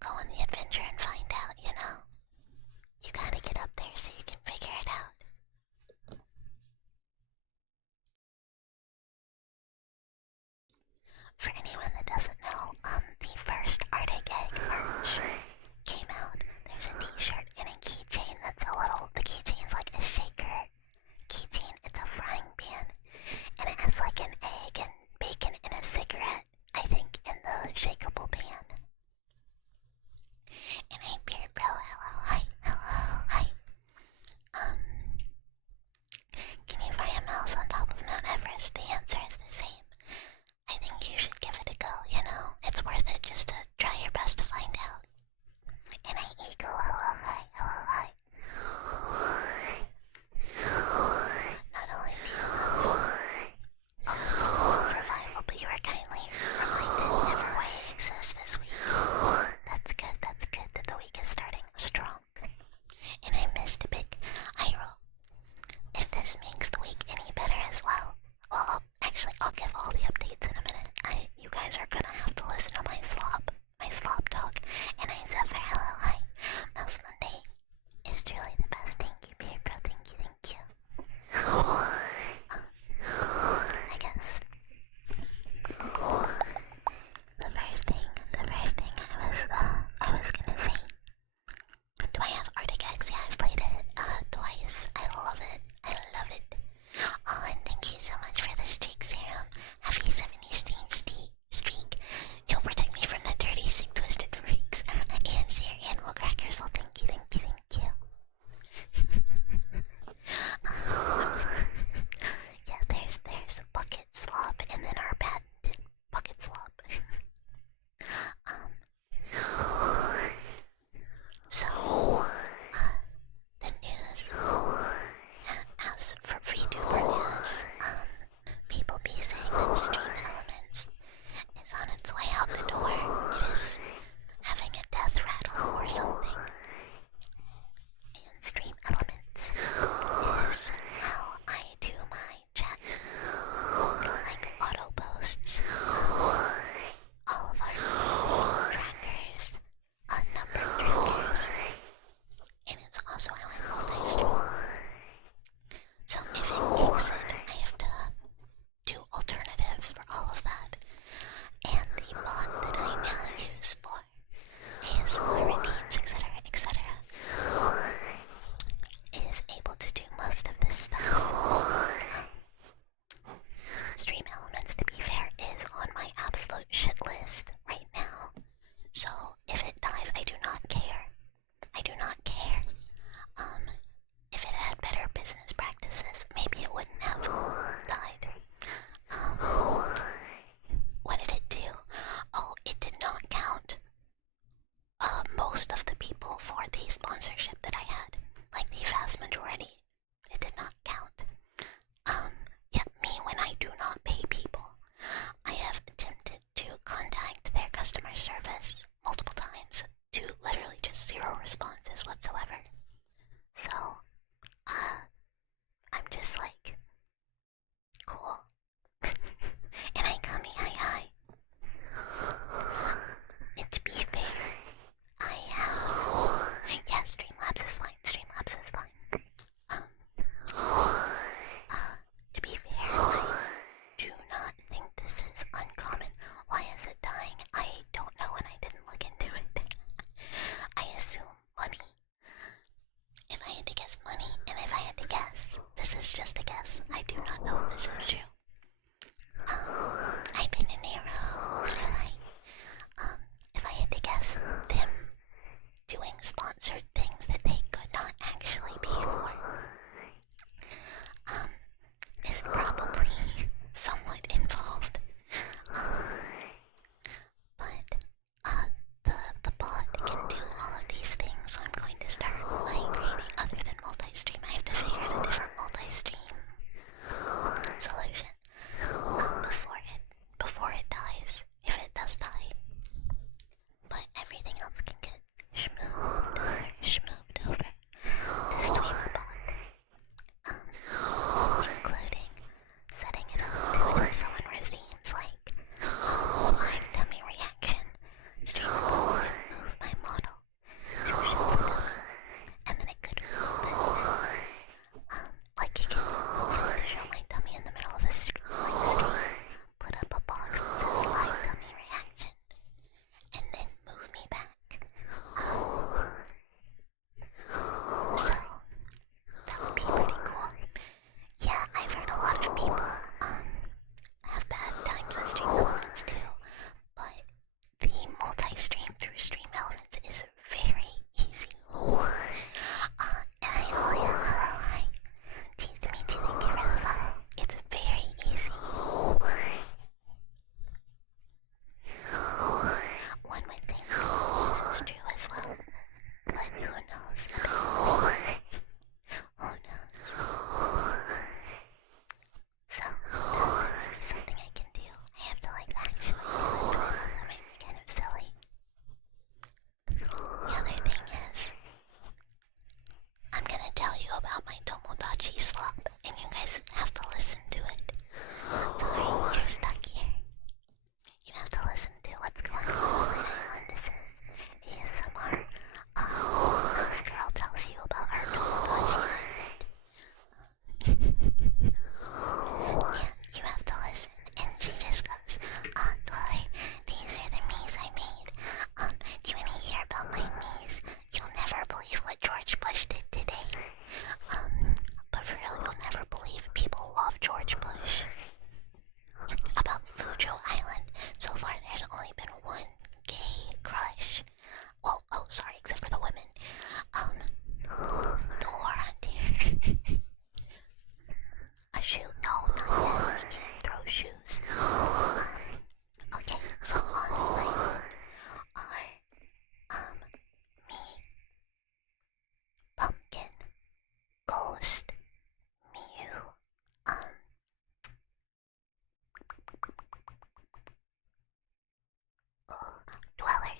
go on the adventure and find out, you know? You gotta get up there so you can figure it out. For anyone that doesn't know, the first Arctic Egg merch came out. There's a t-shirt and a keychain that's the keychain's like a shaker keychain. It's a frying pan, and it has like an egg and bacon and a cigarette, I think, in the shakeable pan. And hey, Beard Bro, hello, hi, hello, hi. Can you fry a mouse on top of Mount Everest? The answer is the same. I think you should give it a go, you know? It's worth it just to try your best to find out. And hey, Eagle, hello, hi, hello, hi. Not only do you have revival, but you were kindly reminded Everway exists this week. That's good that the week is starting strong. And I missed a big eye roll. If this makes the week any better as well, I'll give all the updates in a minute. You guys are gonna have to listen to my slop talk. And I said, hello, hi. Mouse Monday is truly the best. Thank you, Beard Bro. Thank you. I guess the first thing I was gonna say. Do I have Arctic Eggs? Yeah, I've played it twice. I love it. Oh, and thank you so much for the streak serum. Happy 70 streak.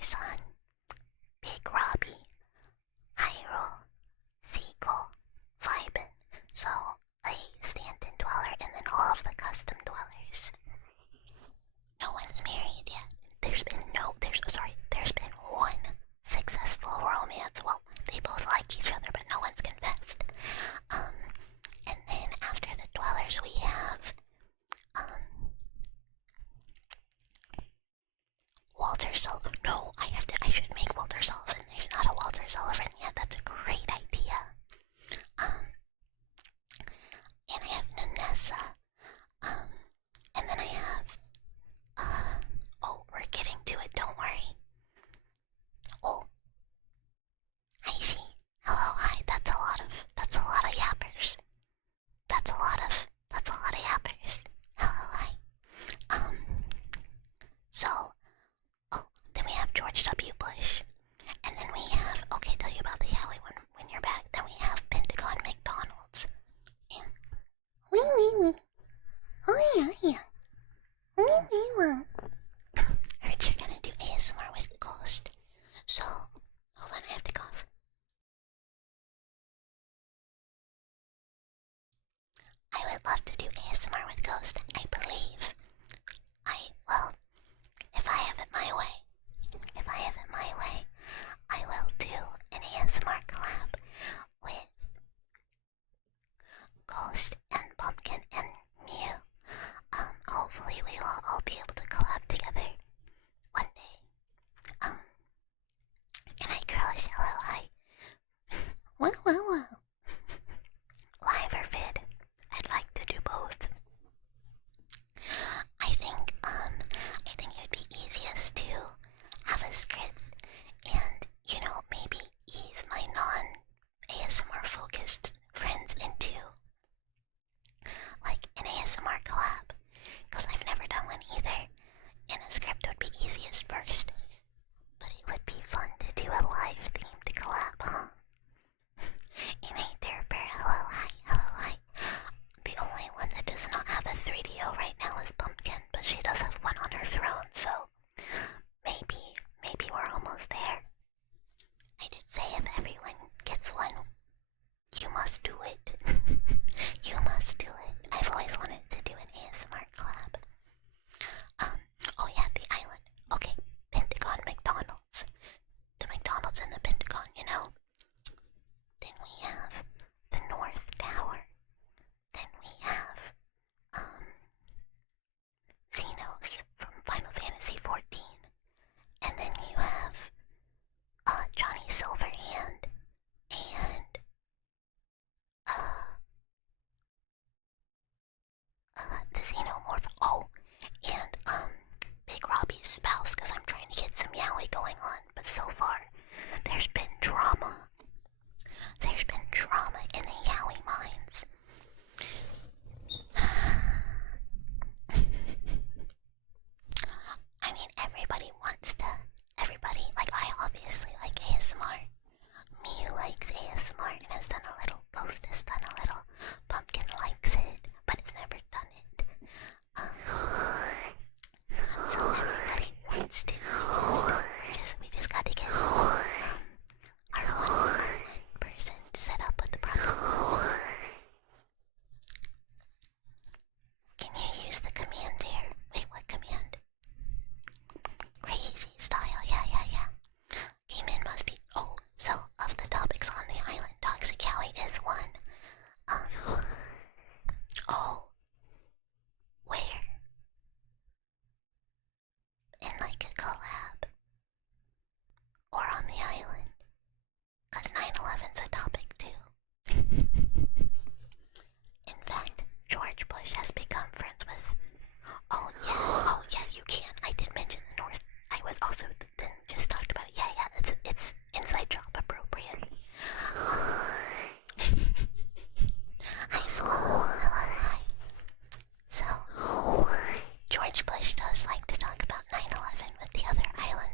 Sun, Big Robbie, Hyrule, Seagull, Vibin, so a stand-in dweller, and then all of the custom dwellers. No one's married yet. There's been one successful romance. Well, they both like each other, but no one's confessed. And then after the dwellers, we have Walter Sullivan. No, I should make Walter Sullivan. There's not a Walter Sullivan yet. That's a great idea. And I have Nanessa. And then I have, oh, we're getting to it, don't worry. Oh, hi, she. Hello, hi, that's a lot of yappers. That's a lot of yappers. Hello, hi. So, oh, then we have George W. Bush. And then we have, okay, tell you about the Yowie when you're back. Then we have Pentagon McDonald's. And, wee. Oh, yeah. Heard you're gonna do ASMR with Ghost. So, hold on, I have to cough. I would love to do ASMR with Ghost. I believe well, if I have it my way, I will do an ASMR collab with Ghost and Pumpkin and Mew. Hopefully we will all be able to collab together one day. And hi Curlish, hello, hi. Wow. Live or vid? I'd like to do both. I think it would be easiest to have a script and, maybe ease my non-ASMR focused friends into like an ASMR collab, because I've never done one either, and a script would be easiest first. But it would be fun to do a live themed collab, huh? Innate Derper, hello, hi. The only one that does not have a 3DO right now is Pumpkin, but she does have one on her throne, so maybe we're almost there. I did say if everyone gets one, you must do it. You must do it. I've always wanted to do an ASMR collab. Oh yeah, the island. Okay, Pentagon McDonald's. The McDonald's in the Pentagon, Then we have the North Tower. Then we have, Xenos from Final Fantasy XIV. And then you have, Johnny Silverhand. And, the Xenomorph. Oh, and, Big Robbie's spouse, because I'm trying to get some yaoi going on. But so far, there's been drama. There's been drama in the yaoi mines. I mean, everybody, like, I obviously like ASMR. Mew likes ASMR and has done a little. Ghost has done a little. Pumpkin likes it, but has never done it. So everybody wants to. We just got to get our one person set up with the proper. Can you use the command there? Wait, what command? Crazy style, yeah. Game in must be. Oh, so of the topics on the island, Toxic Yowie is one. Oh, where? In like a collab, or on the island, cause 9/11's a topic too. In fact, George Bush has become friends with. Oh yeah, you can. I did mention the North. I was also then just talked about it. Yeah, it's inside job appropriate. High school, hello, hi. So, George Bush does like to talk about 9/11 with the other island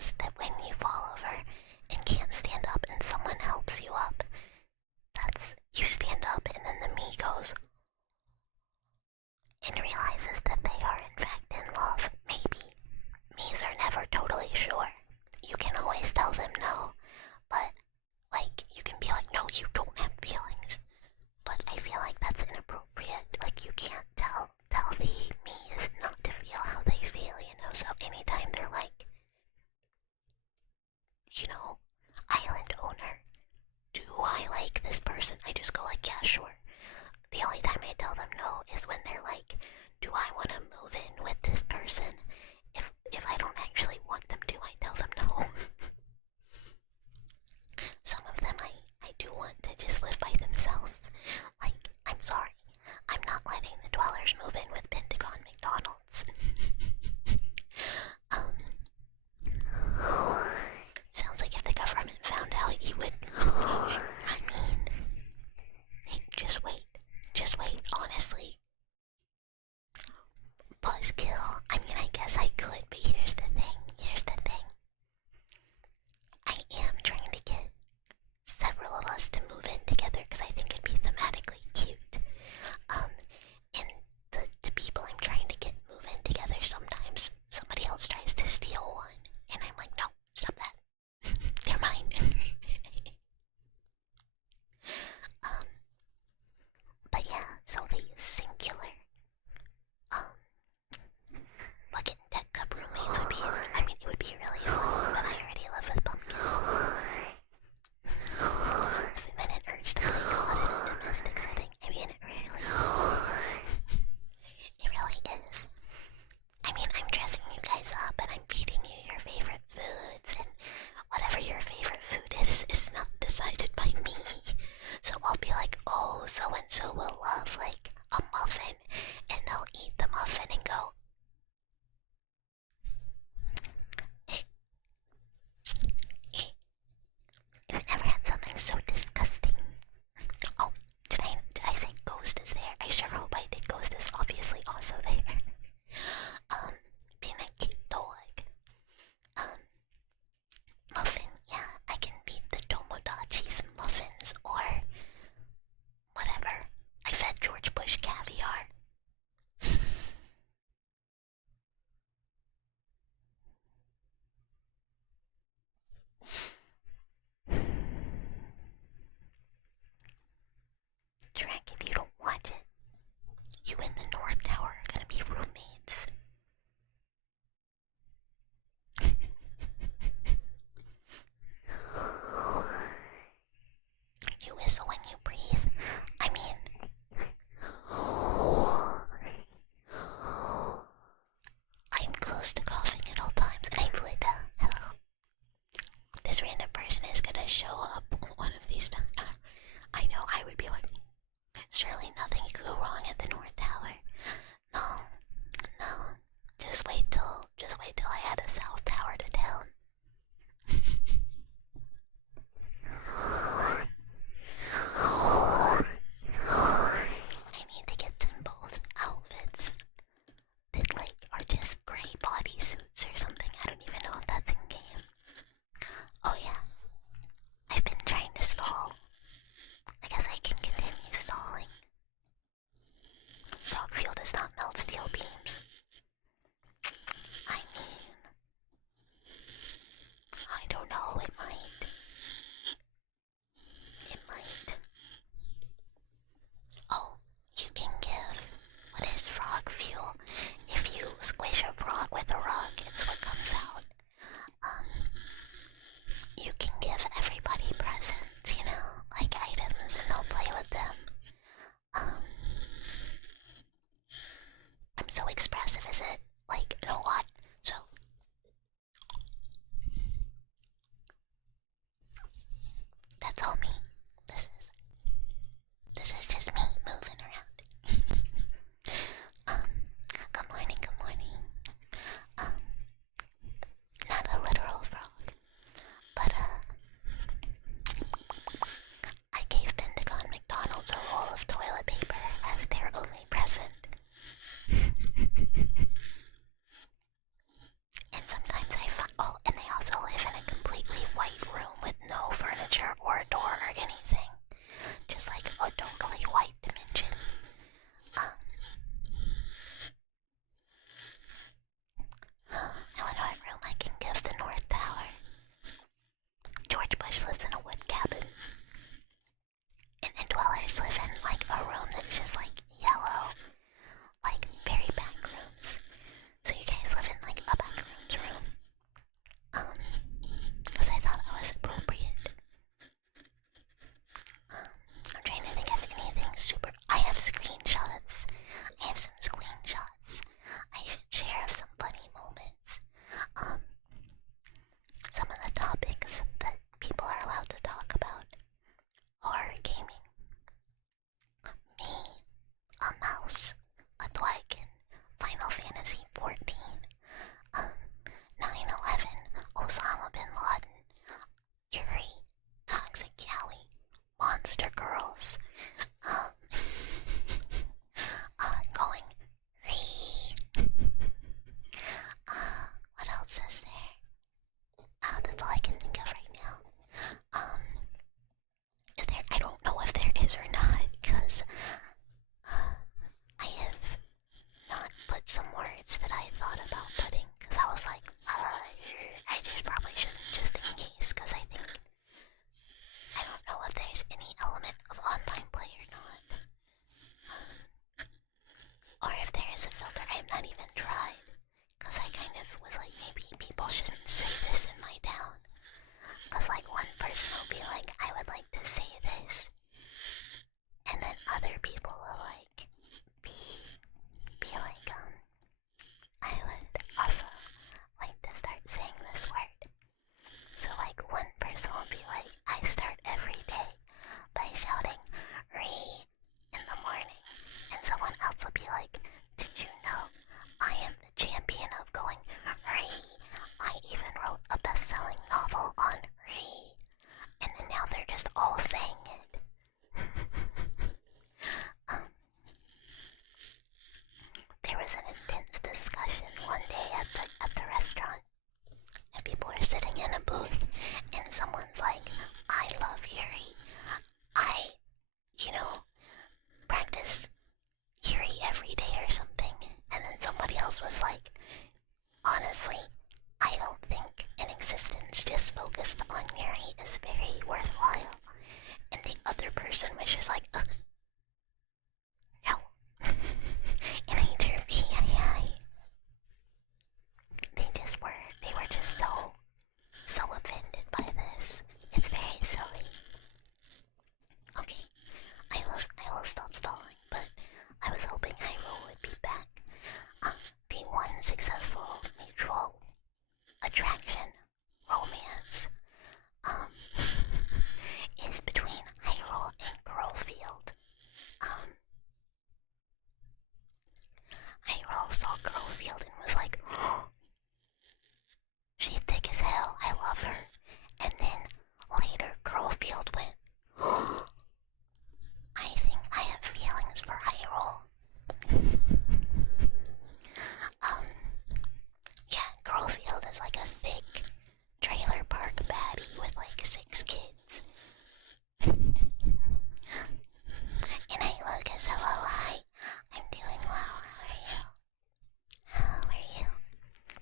knows that when you fall over and can't stand up and someone helps you up, that's you stand up and then the me goes and realizes that they are in fact in love. Maybe. Me's are never totally sure. You can always tell them no, but like you can be like, no, you don't have feelings. But I feel like that's inappropriate. Like you can't tell the me's not to feel how they feel, you know? So anytime they're like, you know, island owner, do I like this person? I just go like, yeah, sure. The only time I tell them no is when they're like, do I want to move in with this person? If I don't actually want them to, I tell them no. Some of them I do want to just live by themselves. Like, I'm sorry, I'm not letting the dwellers move in with Pentagon McDonald's. Sounds like if the government found out, you would. I mean, hey, just wait, honestly. Buzzkill. I mean, I guess I could, but here's the thing. I am trying to get several of us to move in together because I think it'd be thematically cute. And the people I'm trying to get move in together, sometimes somebody else tries to steal one, and I'm like, no, stop that. They're mine. But yeah, so the singular, bucket and tech cup roommates would be, I mean, it would be really fun, but I already live with Pumpkin. Then an urge to play God in a domestic setting. I mean, it really is. It really is. I mean, I'm dressing you guys up and I'm feeding you your favorite foods, and whatever your favorite food is not decided by me. So I'll be like, oh, so-and-so will love, like, a muffin, and they'll eat the muffin and go, you've never had something so disgusting. Oh, did I say Ghost is there? I sure hope I did. Ghost is obviously also there. Being a cute dog. Muffin, yeah, I can beat the Tomodachi's muffins, or whatever. I fed George Bush caviar. Track, if you don't watch it, you and the North Tower are gonna be roommates. You whistle when you breathe. I mean, I'm close to coughing at all times, and I would, hello. This random person is gonna show up one of these times. I know, I would be like, surely nothing could go wrong at the North Tower. No, just wait till I add a South Tower to town. I need to get them both outfits that, like, are just gray bodysuits or something. I don't even know if that's in game. Oh yeah, I've been trying to stall. I guess I can continue stalling. Dog fuel does not melt steel beams. say this in my town. Cause like one person will be like, I would like to say this. And then other people will like be like, I would also like to start saying this word. So like one person will be like, I start every day by shouting "Ree" in the morning. And someone else will be like, did you know I am the champion of going "Ree"? I even wrote a best-selling novel on "Ree." And then now they're just all saying it. There was an intense discussion one day at the restaurant, and people are sitting in a booth, and someone's like, I love Yuri. I, practice Yuri every day or something. And then somebody else was like, honestly, I don't think an existence just focused on Yuri is very worthwhile. And the other person was just like, no. And I turned they were just so offended by this. It's very silly. Okay, I will stop stalling, but I was hoping Hyrule would be back. The one successful mutual attraction romance is between Hyrule and Girlfield. Hyrule saw Girlfield and was like, oh, she's thick as hell, I love her. And then later Girlfield went, oh, I think I have feelings for Hyrule. Yeah, Girlfield is like a thick trailer park baddie with like 6 kids. And I look as hello, hi, I'm doing well, how are you? How are you?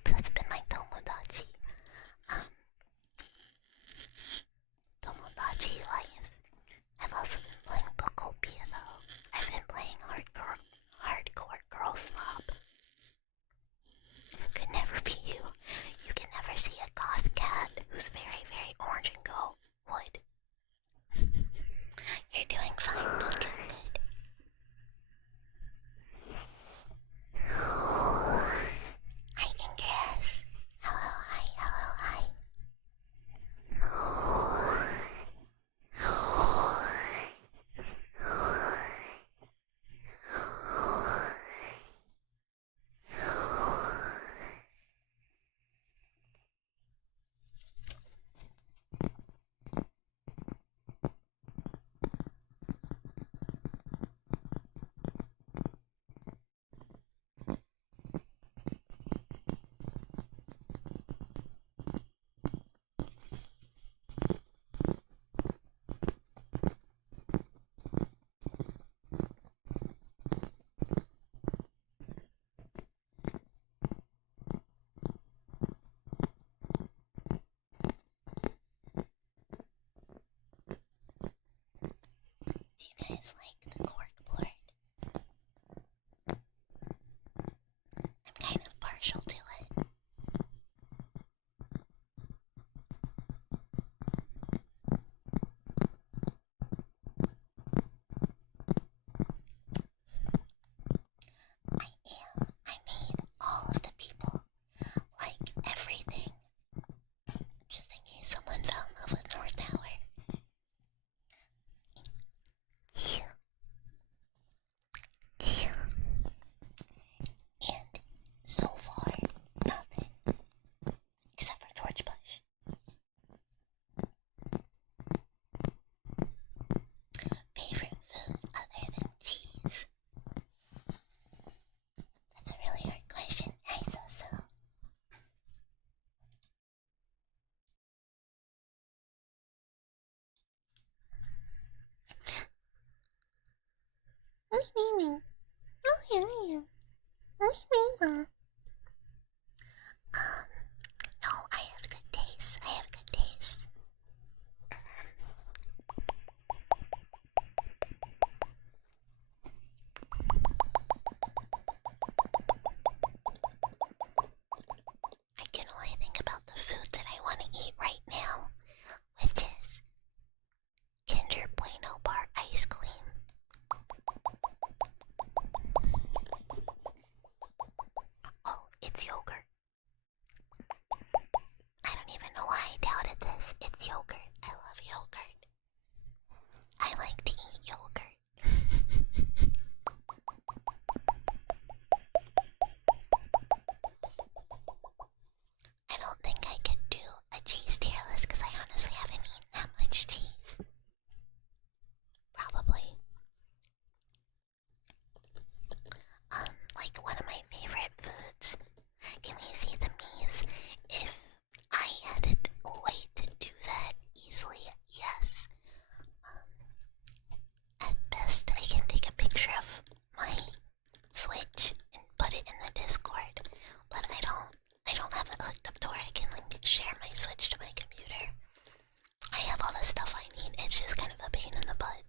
So that's been my Tomodachi. Tomodachi Life. I've also been playing Bokopia though. I've been playing hardcore girl slob. Could never be you. You can never see a goth cat who's very, very orange and go, would. You're doing fine, good, good. Hi, Ingress. Hello, hi, hello, hi. Do you guys like the cork board? I'm kind of partial to it. I need all of the people, like everything, just in case someone fell in love with North Tower. eat right now, which is Kinder Bueno bar ice cream. Oh, it's yogurt. I don't even know why I doubted this. It's yogurt. I love yogurt. I like to eat yogurt. I don't think I could do a cheese tier list because I honestly haven't eaten that much cheese. Probably. Like one of my favorite foods. Can we see the me's? If I had a way to do that easily, yes. At best, I can take a picture of my Switch and put it in the Discord, but I don't have it hooked up to where I can like share my Switch to my computer. I have all the stuff I need. It's just kind of a pain in the butt.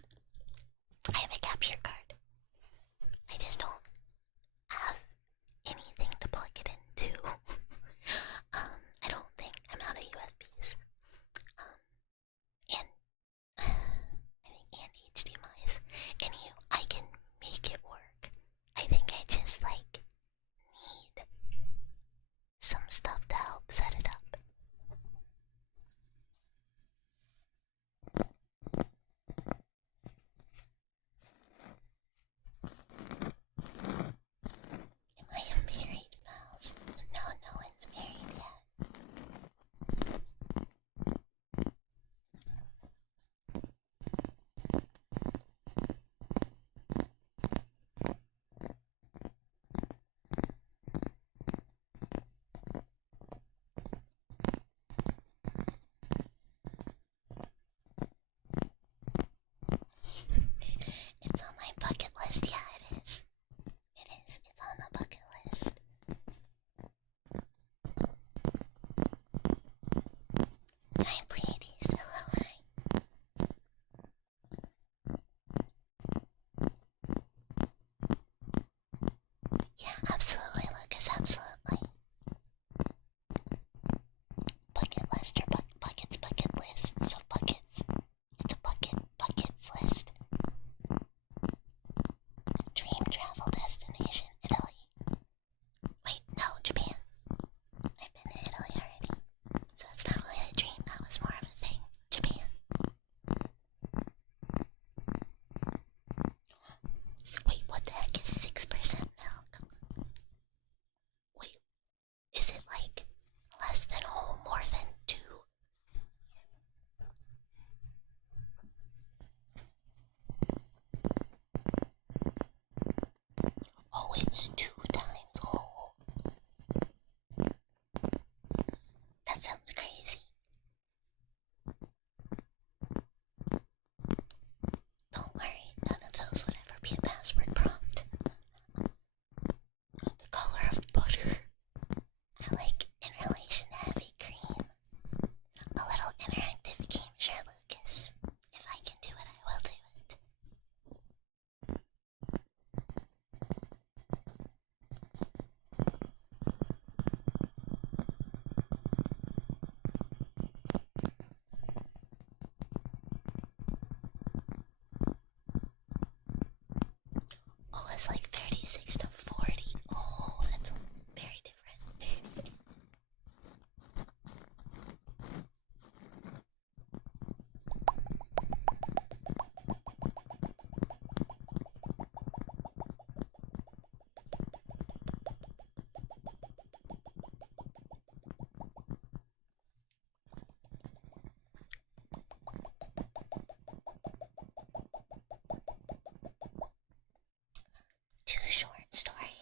I have a capture card. I just don't have anything to plug it into. I don't think I'm out of USBs. And I think and HDMI's. And I can make it work. I think I just like need some stuff to help set it up. Am I a married mouse? No, no one's married yet. It's on my bucket list. Yeah, it is. It is. It's on the bucket list. Hi, Pleiades. Hello, hi. Yeah, absolutely, Lucas. Absolutely. Bucket list or buckets, bucket list. So buckets. It's a buckets list. Dream travel destination, Italy. Wait, no, Japan. I've been to Italy already. So it's not really a dream, that was more of a thing. Japan. Wait, what the heck is 6% milk? Wait, is it like less than whole, more than 2? Oh, it's 2 times whole. That sounds crazy. Don't worry, none of those would ever be a password prompt. The color of butter. I like in relation to heavy cream. A little interactive game, sure, Lucas. If I can do it, I will do it. Oh, it's like 36 to 40. Oh, that's very different. Two short stories.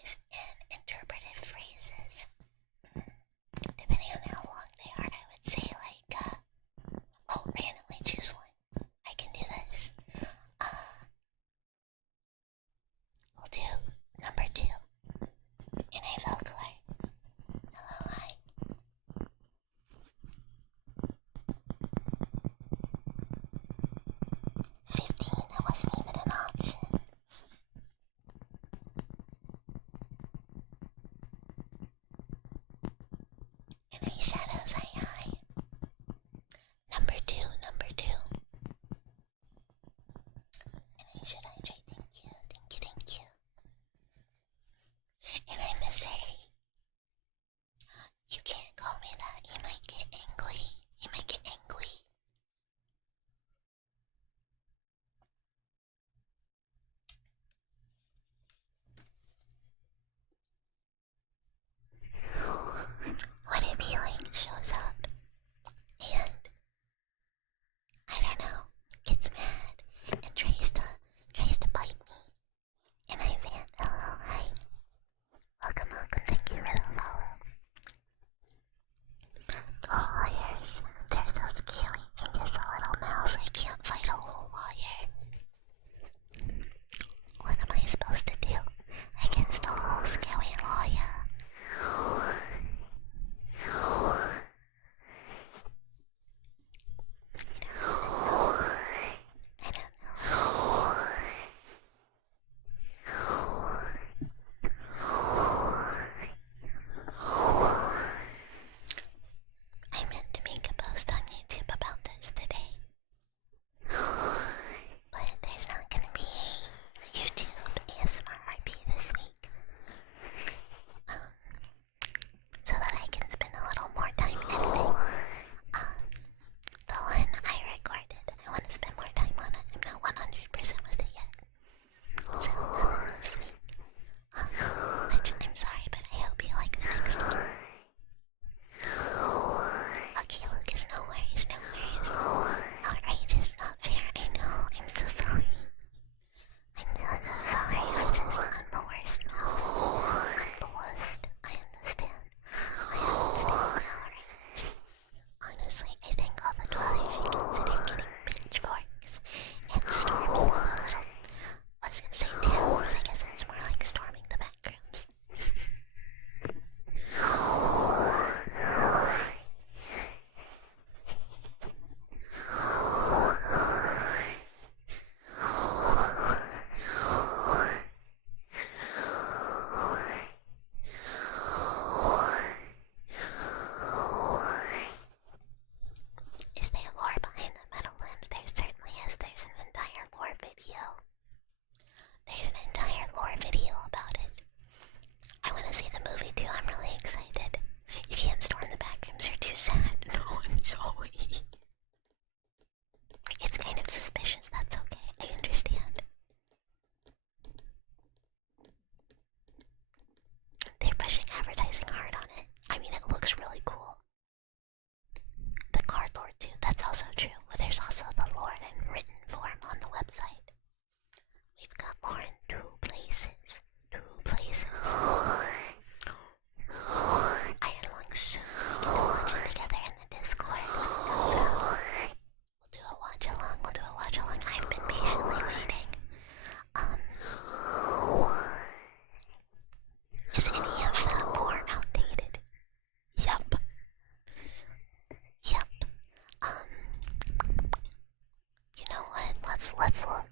let's look.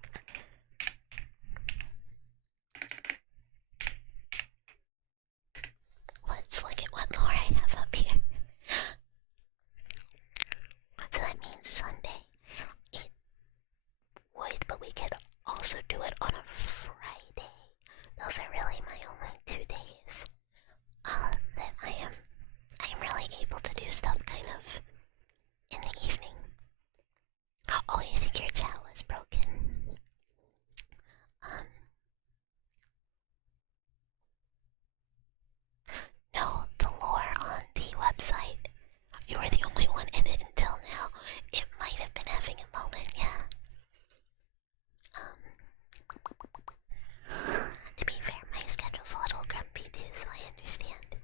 Let's look at what lore I have up here. So that means Sunday. It would, but we could also do it on a Friday. Those are really my only 2 days that I am really able to do stuff kind of in the evening. Oh, you think your chat was broken? No, the lore on the website. You were the only one in it until now. It might have been having a moment, yeah. To be fair, my schedule's a little grumpy too, so I understand.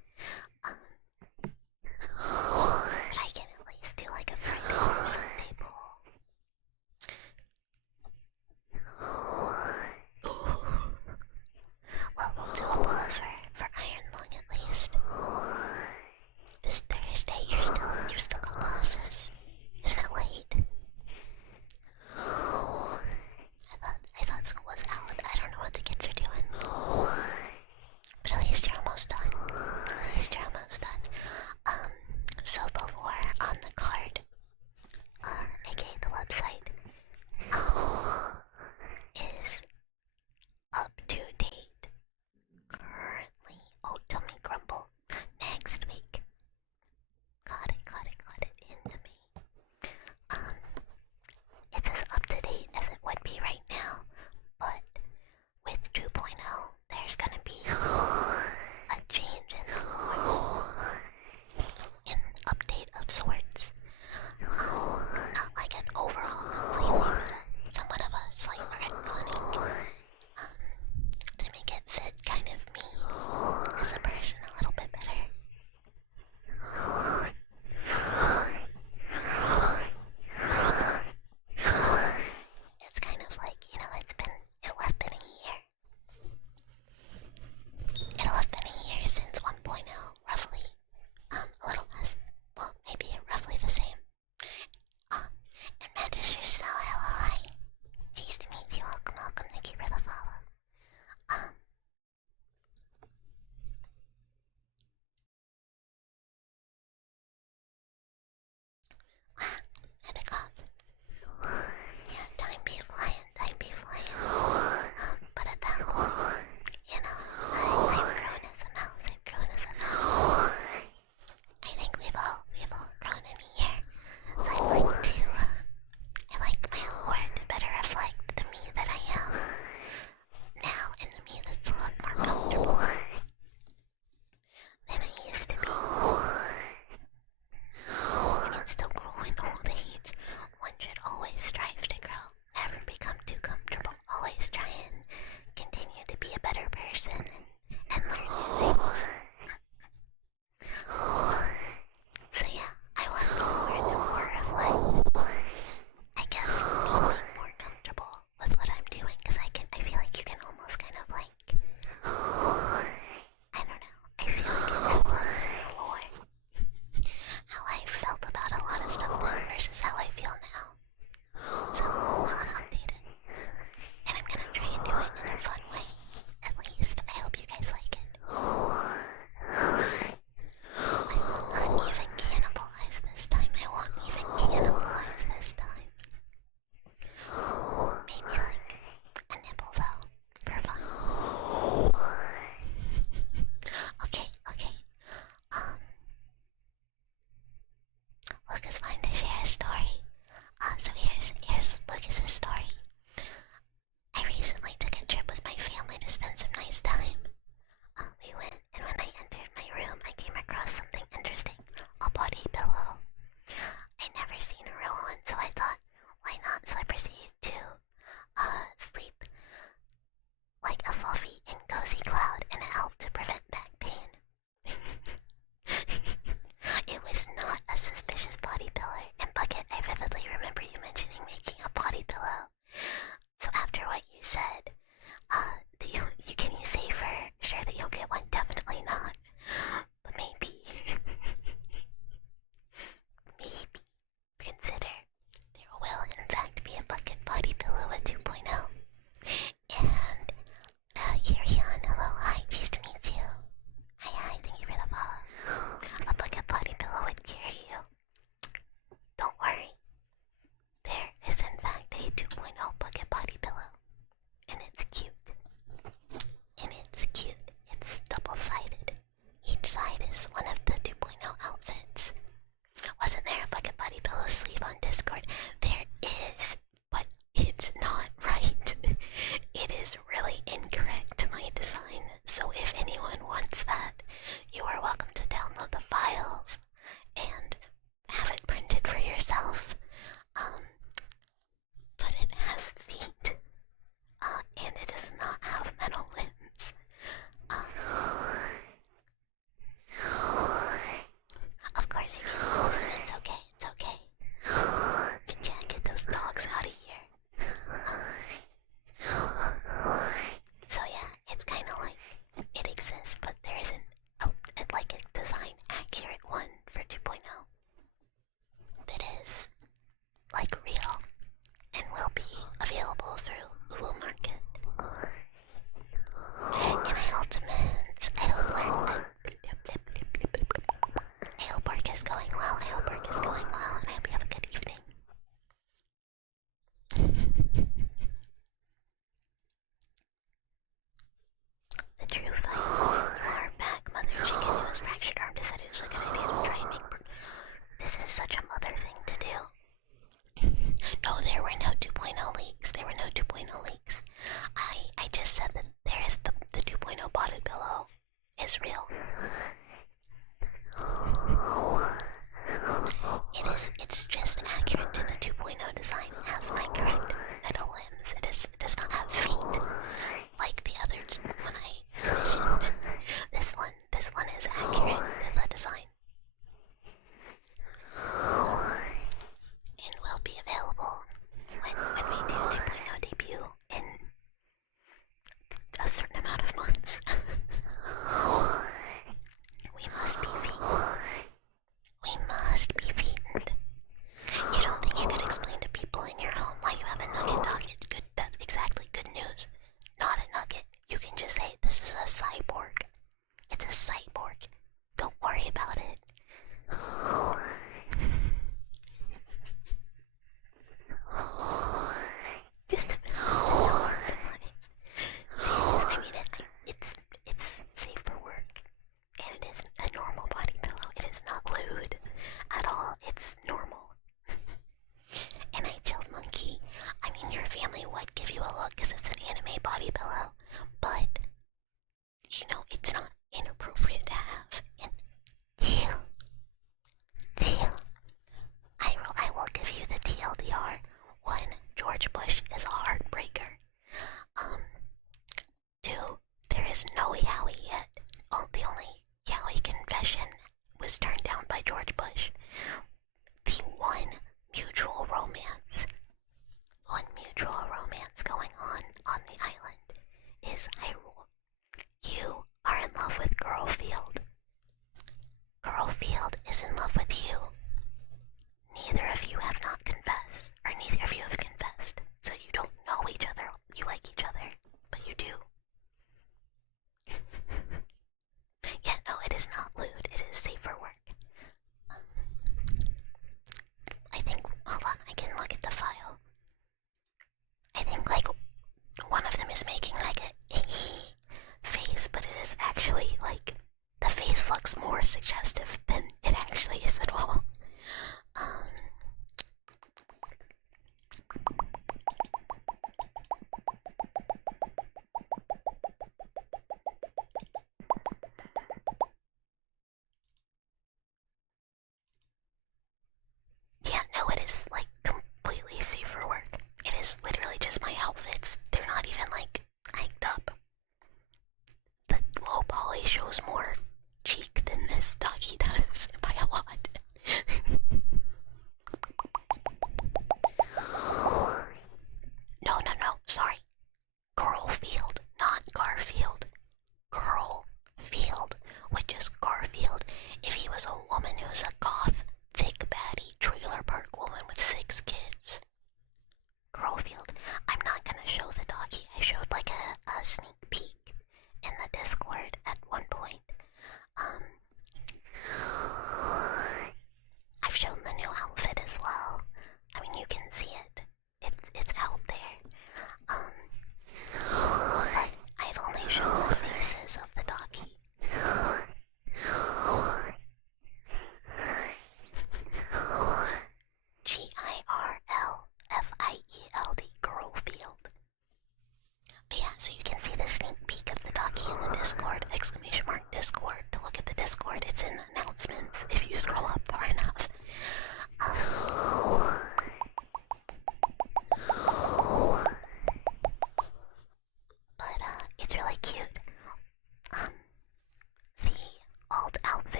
But I can at least do like a Friday or Sunday poll. Well, we'll do a poll for Iron Lung at least. This Thursday, you're still got classes. Isn't it late? I thought school was out. I don't know what the kids are doing. But at least you're almost done. So the lore on the card, aka the website, is up to date currently. Oh, tummy grumble. Next week. Got it into me. It's as up to date as it would be right now, but with 2.0, there's gonna be a change in the lore, an update of sorts. Not like an overhaul completely, but somewhat of a slight retconning, to make it fit kind of me as a person a little bit better. It's kind of like, it'll have been a year. It'll have been a year since 1.0, roughly. A little less, well, maybe roughly the same. And Magister Cell, hello, hi. Nice to meet you, welcome, thank you for the follow. Had to cough. Yeah, time be flying. But at that point, I've grown as a mouse, I think we've all grown in a year. So I like my lore to better reflect the me that I am now, and the me that's a lot more comfortable than I used to be. I can still grow in. Oh, it's just accurate to the 2.0 design. It has my correct metal limbs. It does not have feet like the other one I mentioned. This one is accurate to the design. And will be available when we do 2.0 debut in a certain amount of months. We must be vegan. We must be vegan. You don't think you could explain to people in your home why you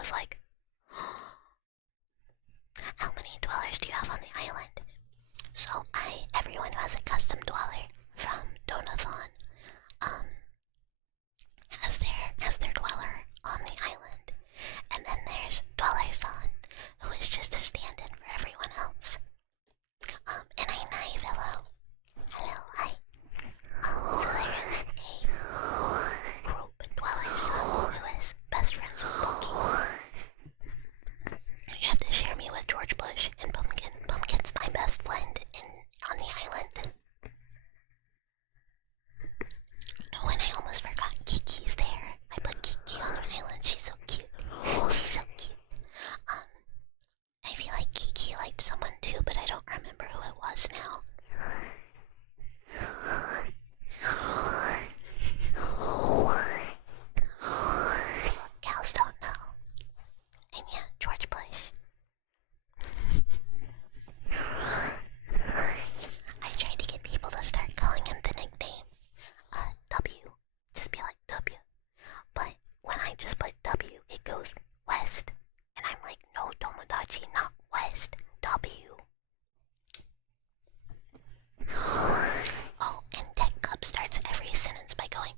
was like, how many dwellers do you have on the island? So everyone who has a custom dweller from Donathon, has their dweller on the island. And then there's Dweller-san, who is just a stand-in for everyone else. And hello. Hello, hi. So there is a group, Dweller-san, who is best friends with Punky. You have to share me with George Bush and Pumpkin. Pumpkin's my best friend on the island. Oh, and I almost forgot Kiki's there. I put Kiki on the island. She's so cute. She's so cute. I feel like Kiki liked someone too, but I don't remember who it was now. Look, cows don't know. And yeah, George Bush. I tried to get people to start calling him the nickname W. Just be like W. But when I just put W, it goes West. And I'm like, no, Tomodachi, not West. W. Oh, and Tech Cup starts every sentence by going,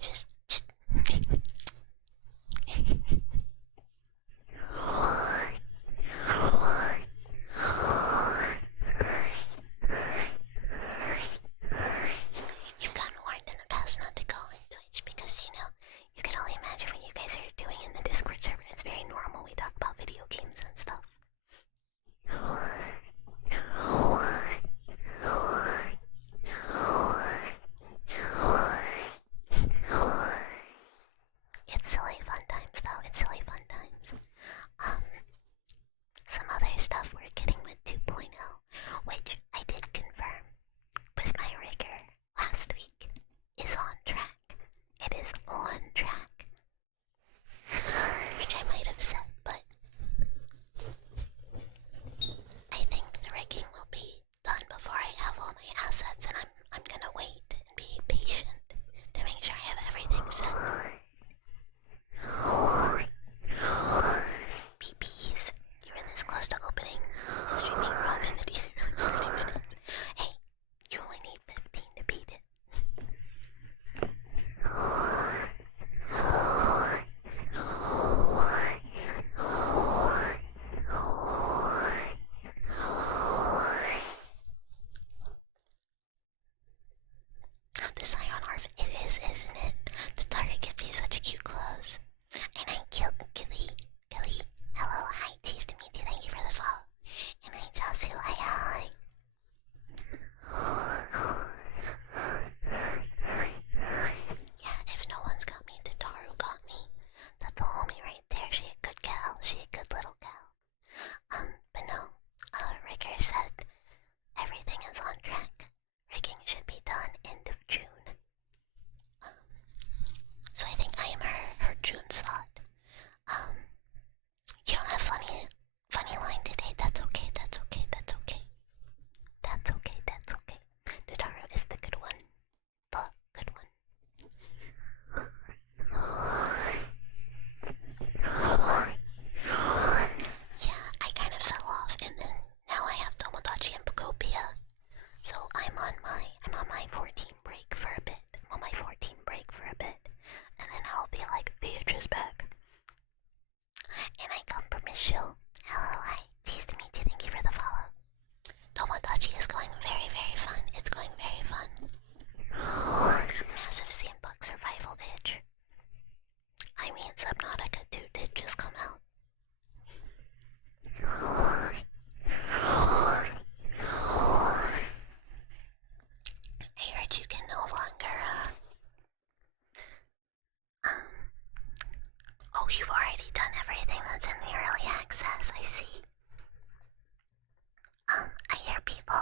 just. You've gotten warned in the past not to go on Twitch because, you can only imagine what you guys are doing in the Discord server. It's very normal. We talk about video games and stuff. It's silly fun times, though. It's silly fun times. Some other stuff we're getting with 2.0, which I did confirm with my rigger last week, is on track. It is on track. Which I might have said, but I think the rigging will be done before I have all my assets, and I'm gonna wait and be patient to make sure I have everything set. PPs, you were this close to opening and streaming Rome in the DC 30 minutes. Hey, you only need 15 to beat it. The Scion Orph, it is, isn't it? The target gives you such cute clothes. And I killed Gilly. Hello, hi, cheese to meet you, thank you for the follow. And I just you, hi. Yeah, if no one's got me, Tataru got me. That's a homie right there. She a good gal. She a good little gal. But no, Rigger said everything is on track. Rigging should be done end of June. So I think I am her June slot. You don't have funny line today. That's okay. That's okay. That's okay. That's okay. That's okay. Tataru is the good one. The good one. Yeah, I kind of fell off, and then now I have Tomodachi and Pocopia. So I'm on my 14 break for a bit. And then I'll be like, VH is back. And I come from Miss Show. Hello, hi. Cheese to meet you. Thank you for the follow. Tomodachi is going very, very fun. It's going very fun. Massive sandbox survival itch. I mean, Subnautica 2 did just come out. I heard you can no longer, oh, you've already done everything that's in the early access, I see. I hear people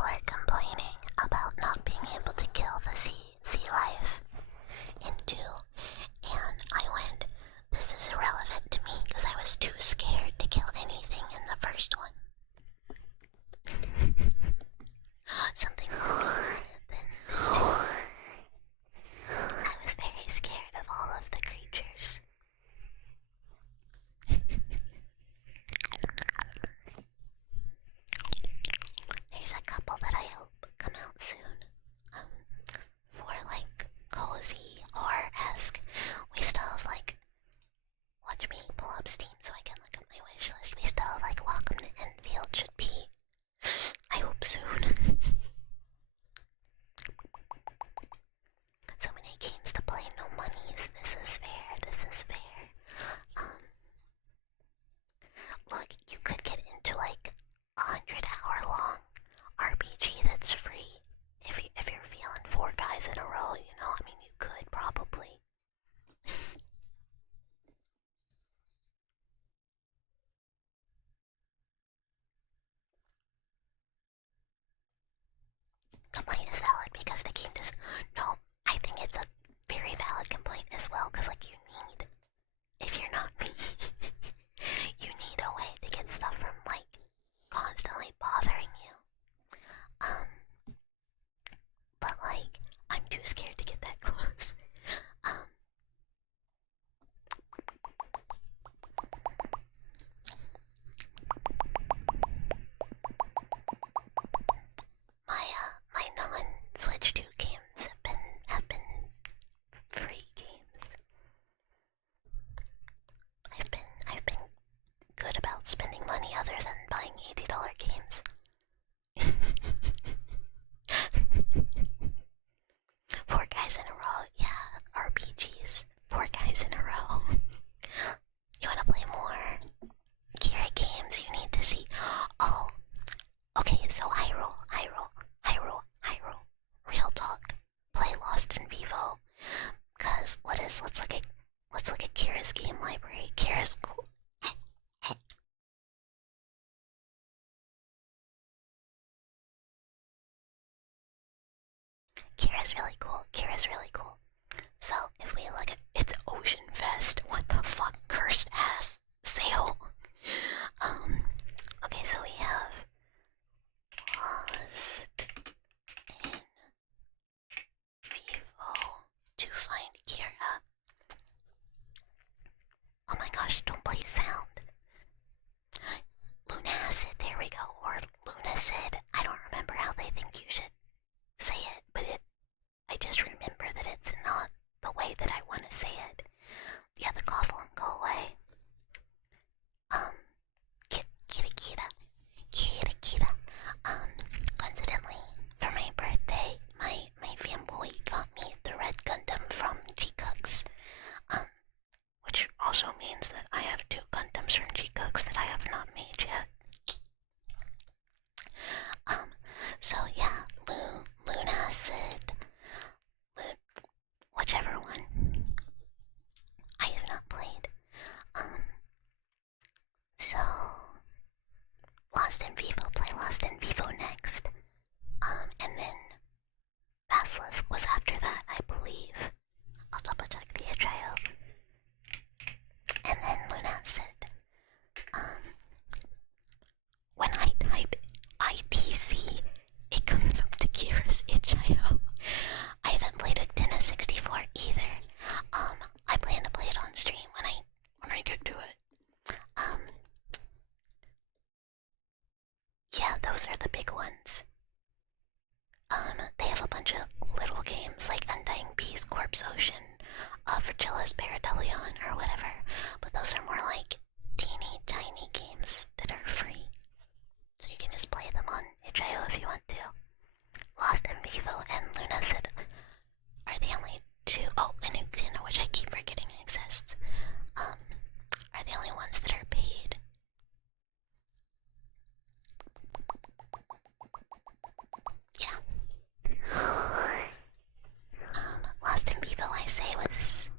are complaining about not being able to kill the sea life in 2, and I went, this is irrelevant to me because I was too scared to kill anything in the first one. Something more important than 2. I was very scared of all of the creatures. up Steam so I can look at my wish list. We still have like Welcome to Enfield should be, I hope soon. So many games to play, no monies. This is fair, this is fair. Look, you could get into like 100-hour long RPG that's free. If you're feeling 4 guys in a row, you know, I mean, you could probably. Complaint is valid because the game just... No, I think it's a very valid complaint as well, because like you need... If you're not me, you need a way to get stuff from like constantly bothering you. But like, I'm too scared to get that close. My non-Switch 2 games have been free games. I've been good about spending money other than buying $80 games. 4 guys in a row, yeah, RPGs. 4 guys in a row. You wanna play more Kira games? You need to see. Oh, okay, so Hyrule. Real talk. Play Lost in Vivo. Cause let's look at Kira's game library. Kira's cool. Kira's really cool. So if we look at it's Ocean Fest, what the fuck, cursed ass sale. Okay, so we have Lost in Vivo to find Kira. Oh my gosh, don't play sound. Lunacid, there we go, or Lunacid. I don't remember how they think you should say it, but I just remember that it's not the way that I want to say it. Yeah, the cough won't go away. Kira. Coincidentally, for my birthday, my fanboy got me the Red Gundam from G-Cooks. Which also means that I have 2 Gundams from G-Cooks that I have not made yet. So yeah, Lunacid, whichever one. I have not played. So Lost in Vivo, play Lost in Vivo next. And then Basilisk was after that, I believe. I'll double check the HIO. And then Lunacid. When I type ITC, it comes up to Kira's HIO. I haven't played Actina 64 either. I plan to play it on stream when I get to it. Yeah, those are the big ones. They have a bunch of little games like Undying Beast, Corpse Ocean, Fragilla's Paradelion, or whatever, but those are more like teeny tiny games that are free. So you can just play them on HIO if you want to. Lost in Vivo and Lunacid are the only 2. Oh, and Uxina, which I keep forgetting exists, are the only ones that are paid. Yeah. Lost in Vivo, I say, was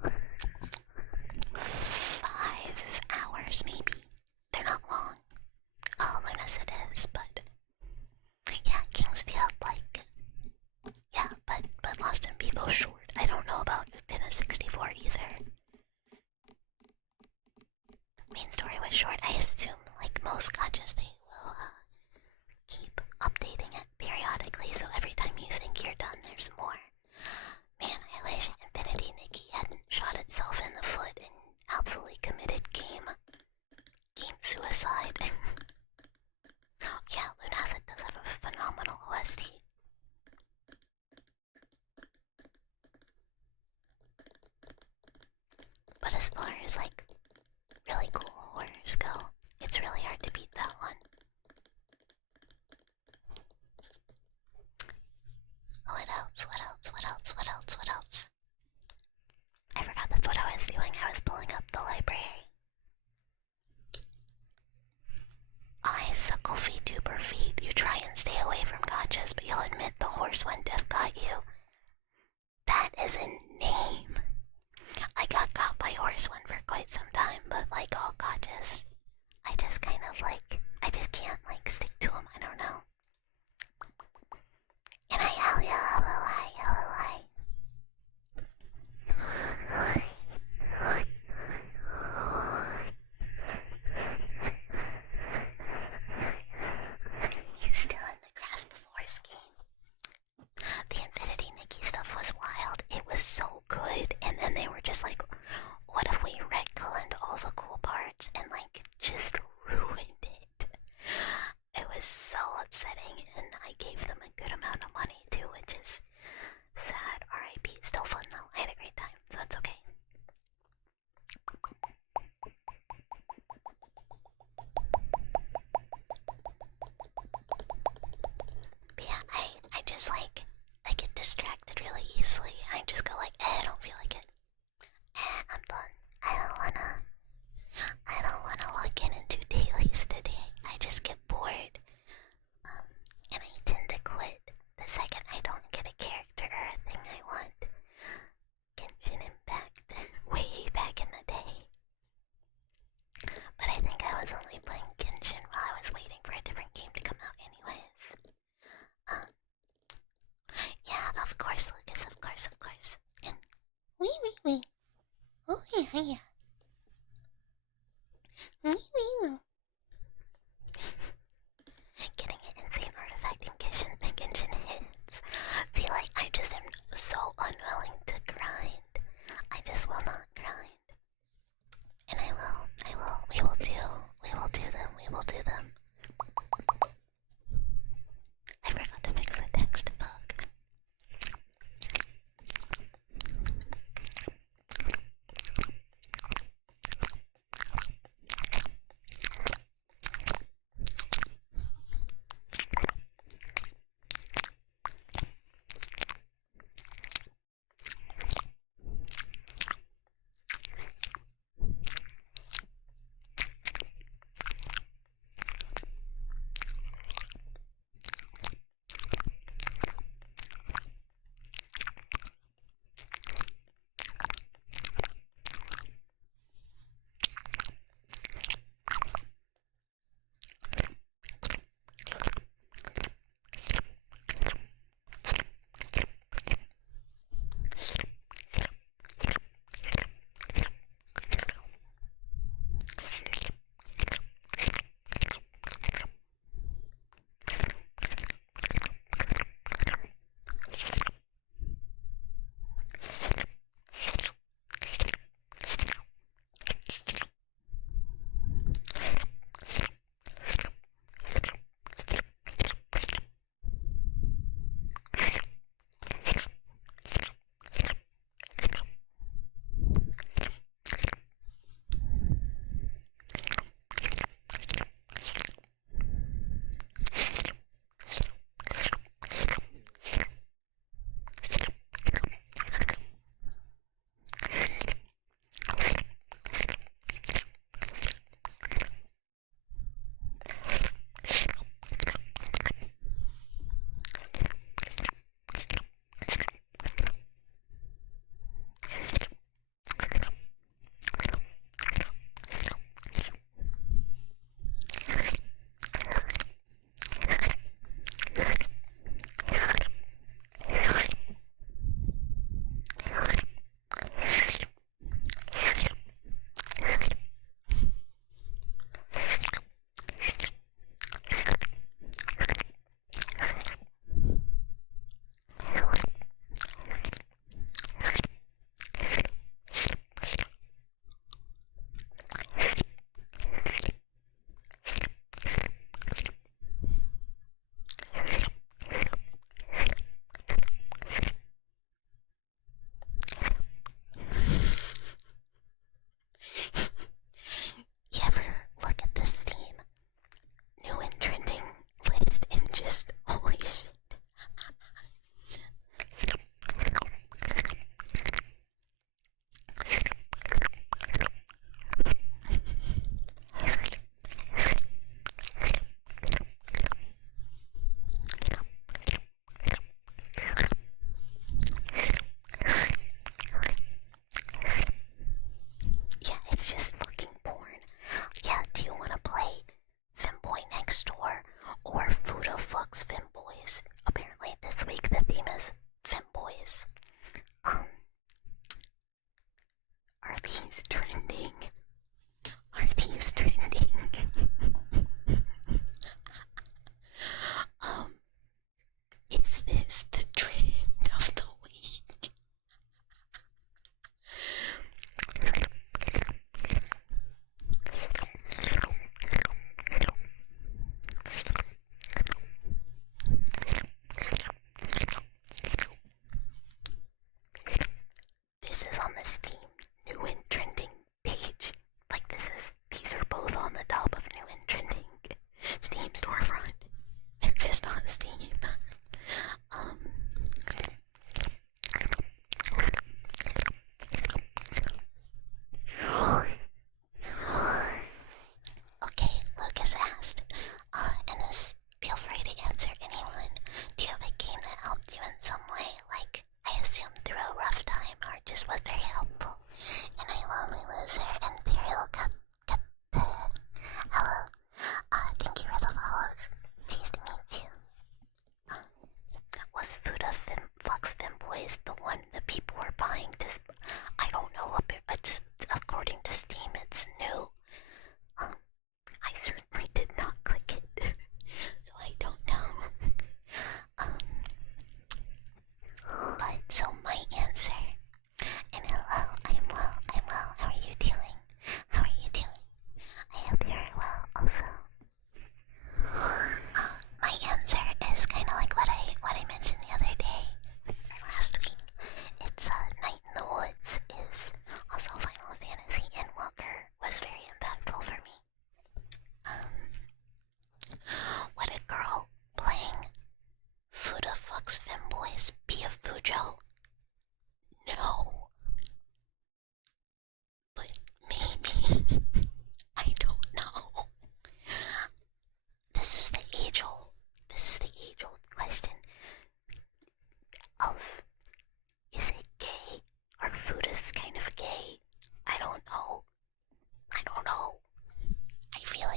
5 hours maybe. They're not long. Oh, Lunacid is, but yeah, Kingsfield, like, yeah, but Lost in Vivo short. I don't know about Actina 64 either. Main story was short. I assume, like most gachas, they will keep updating it periodically, so every time you think you're done, there's more. Man, I wish Infinity Nikki hadn't shot itself in the foot and absolutely committed game suicide. Yeah, Lunacid does have a phenomenal OST. But as far as like really cool skill. It's really hard to beat that one. What else? What else? What else? What else? What else? I forgot that's what I was doing. I was pulling up the library. I suckle feet, duper feet. You try and stay away from gotchas, but you'll admit the horse when death got you. That is a name. I got caught by horse one for quite some time, but like all gotchas, I just kind of like, I just can't like stick to them. I don't know. And I yell, yellow eye, yellow eye. You still in the grasp of horse game? The Infinity Nikki stuff was wild. It was so good, and then they were just like, what if we retconned all the cool parts and like just ruined it? It was so upsetting, and I gave them a good amount of money too, which is sad. R.I.P. Still fun though. I had a great time, so it's okay. But yeah, I just like, I get distracted really easily. I just go like, I don't feel like it. I'm done. I don't wanna log into dailies today. I just get bored. And I tend to quit the second I don't get a character or a thing I want. Genshin Impact, way back in the day. But I think I was only playing Genshin while I was waiting for a different game to come out anyways. Yeah, of course, Lucas, of course, of course. And wee. Oh yeah. Wee. Getting an insane artifact in Genshin hits. See, like, I just am so unwilling to grind. I just will not grind. And I will. We will do them. I forgot to fix the text bug.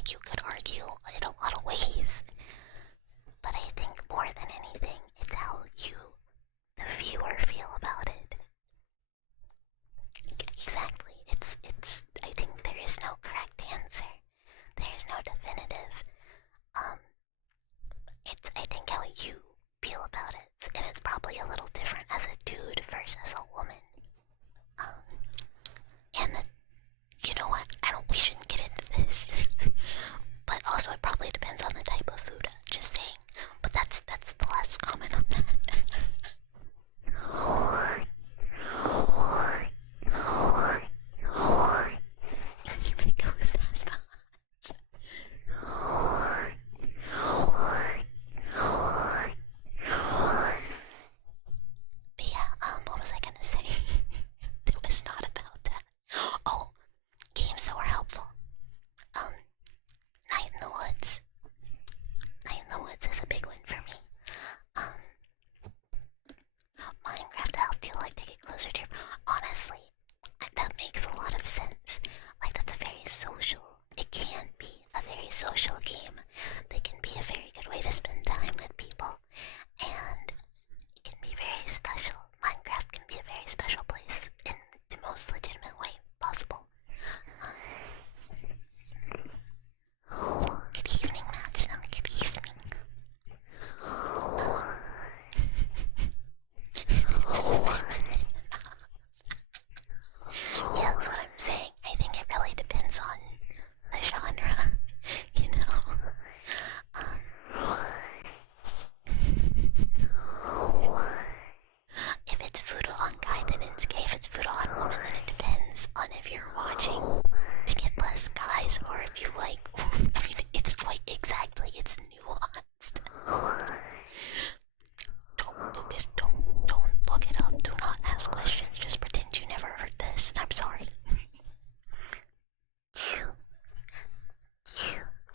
like you could argue in a lot of ways. But I think more than anything, it's how you, the viewer, feel about it. Exactly. I think there is no correct answer. There is no definitive. It's, I think, how you feel about it. And it's probably a little different as a dude versus a woman. And you know what? We shouldn't get into this. But also it probably depends on the type of food. Just saying. But that's the last comment on that. Even ghost has thoughts. But yeah, what was I gonna say? It was not about that. Oh, games that were helpful. Night in the Woods. Night in the Woods is a big one for me. Minecraft helped you like to get closer to your... Honestly, that makes a lot of sense. Like, that's a very social... It can be a very social game. That can be a very good way to spend time with people. And it can be very special. Minecraft can be a very special place in the most legitimate way possible. Good evening, Machinum. Good evening. Yeah, that's what I'm saying. I think it really depends on the genre, you know. If it's Fudo on guy, then it's gay. If it's Fudo on woman, then it depends on if you're watching to get less guys or if you like. I mean, it's quite exactly. It's nuanced. Lucas, don't look it up. Do not ask questions. Just pretend you never heard this. I'm sorry.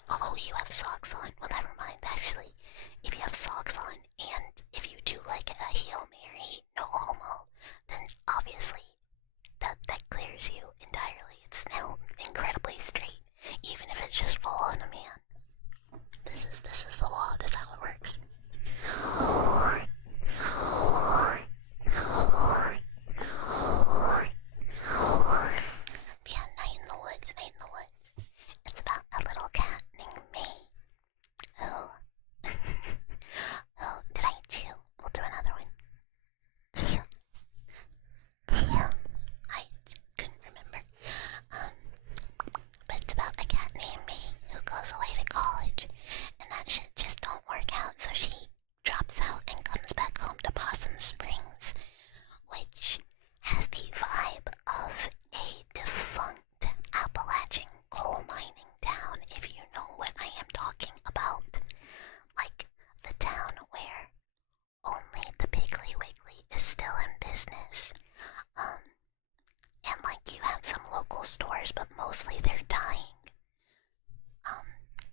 Oh, you have socks on. Well, never mind. Actually, if you have socks on and if you do like a Hail Mary, no homo, then obviously that clears you entirely. It's now incredibly straight, even if it's just full on a man. This is the law. This is how it works. Yeah, Night in the Woods, Night in the Woods. It's about a little cat named May. Oh. Oh, did I chew? We'll do another one. Chew. Chew. I couldn't remember. But it's about a cat named May who goes away to college, and that shit just don't work out, so she drops out and comes back home to Possum Springs, which has the vibe of a defunct Appalachian coal mining town, if you know what I am talking about. Like, the town where only the Piggly Wiggly is still in business. And like you have some local stores, but mostly they're dying.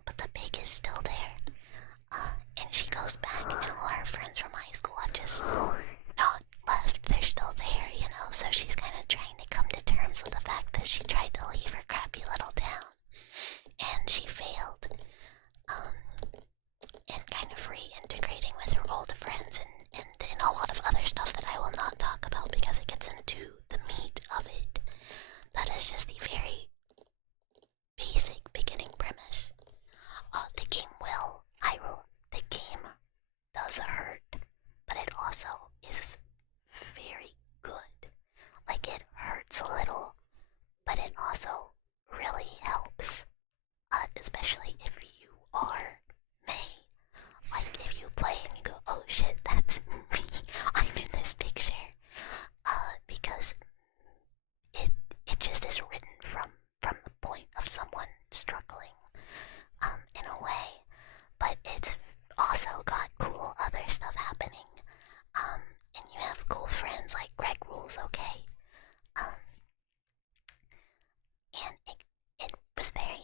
But the pig is still there. And she goes back, and all her friends from high school have just not left. They're still there, you know, so she's kind of trying to come to terms with the fact that she tried to leave her crappy little town. And she failed. And kind of reintegrating with her old friends and a lot of other stuff that I will not talk about because it gets into the meat of it. That is just the very basic beginning premise. The game will, the game does hurt, but it also is very good. Like, it hurts a little, but it also really helps. Especially if you are May. Like, if you play and you go, oh shit, that's me, I'm in this picture. Because it just is written from the point of someone struggling, in a way. But it's also got cool other stuff happening. And you have cool friends like Greg Rules, okay? And it was very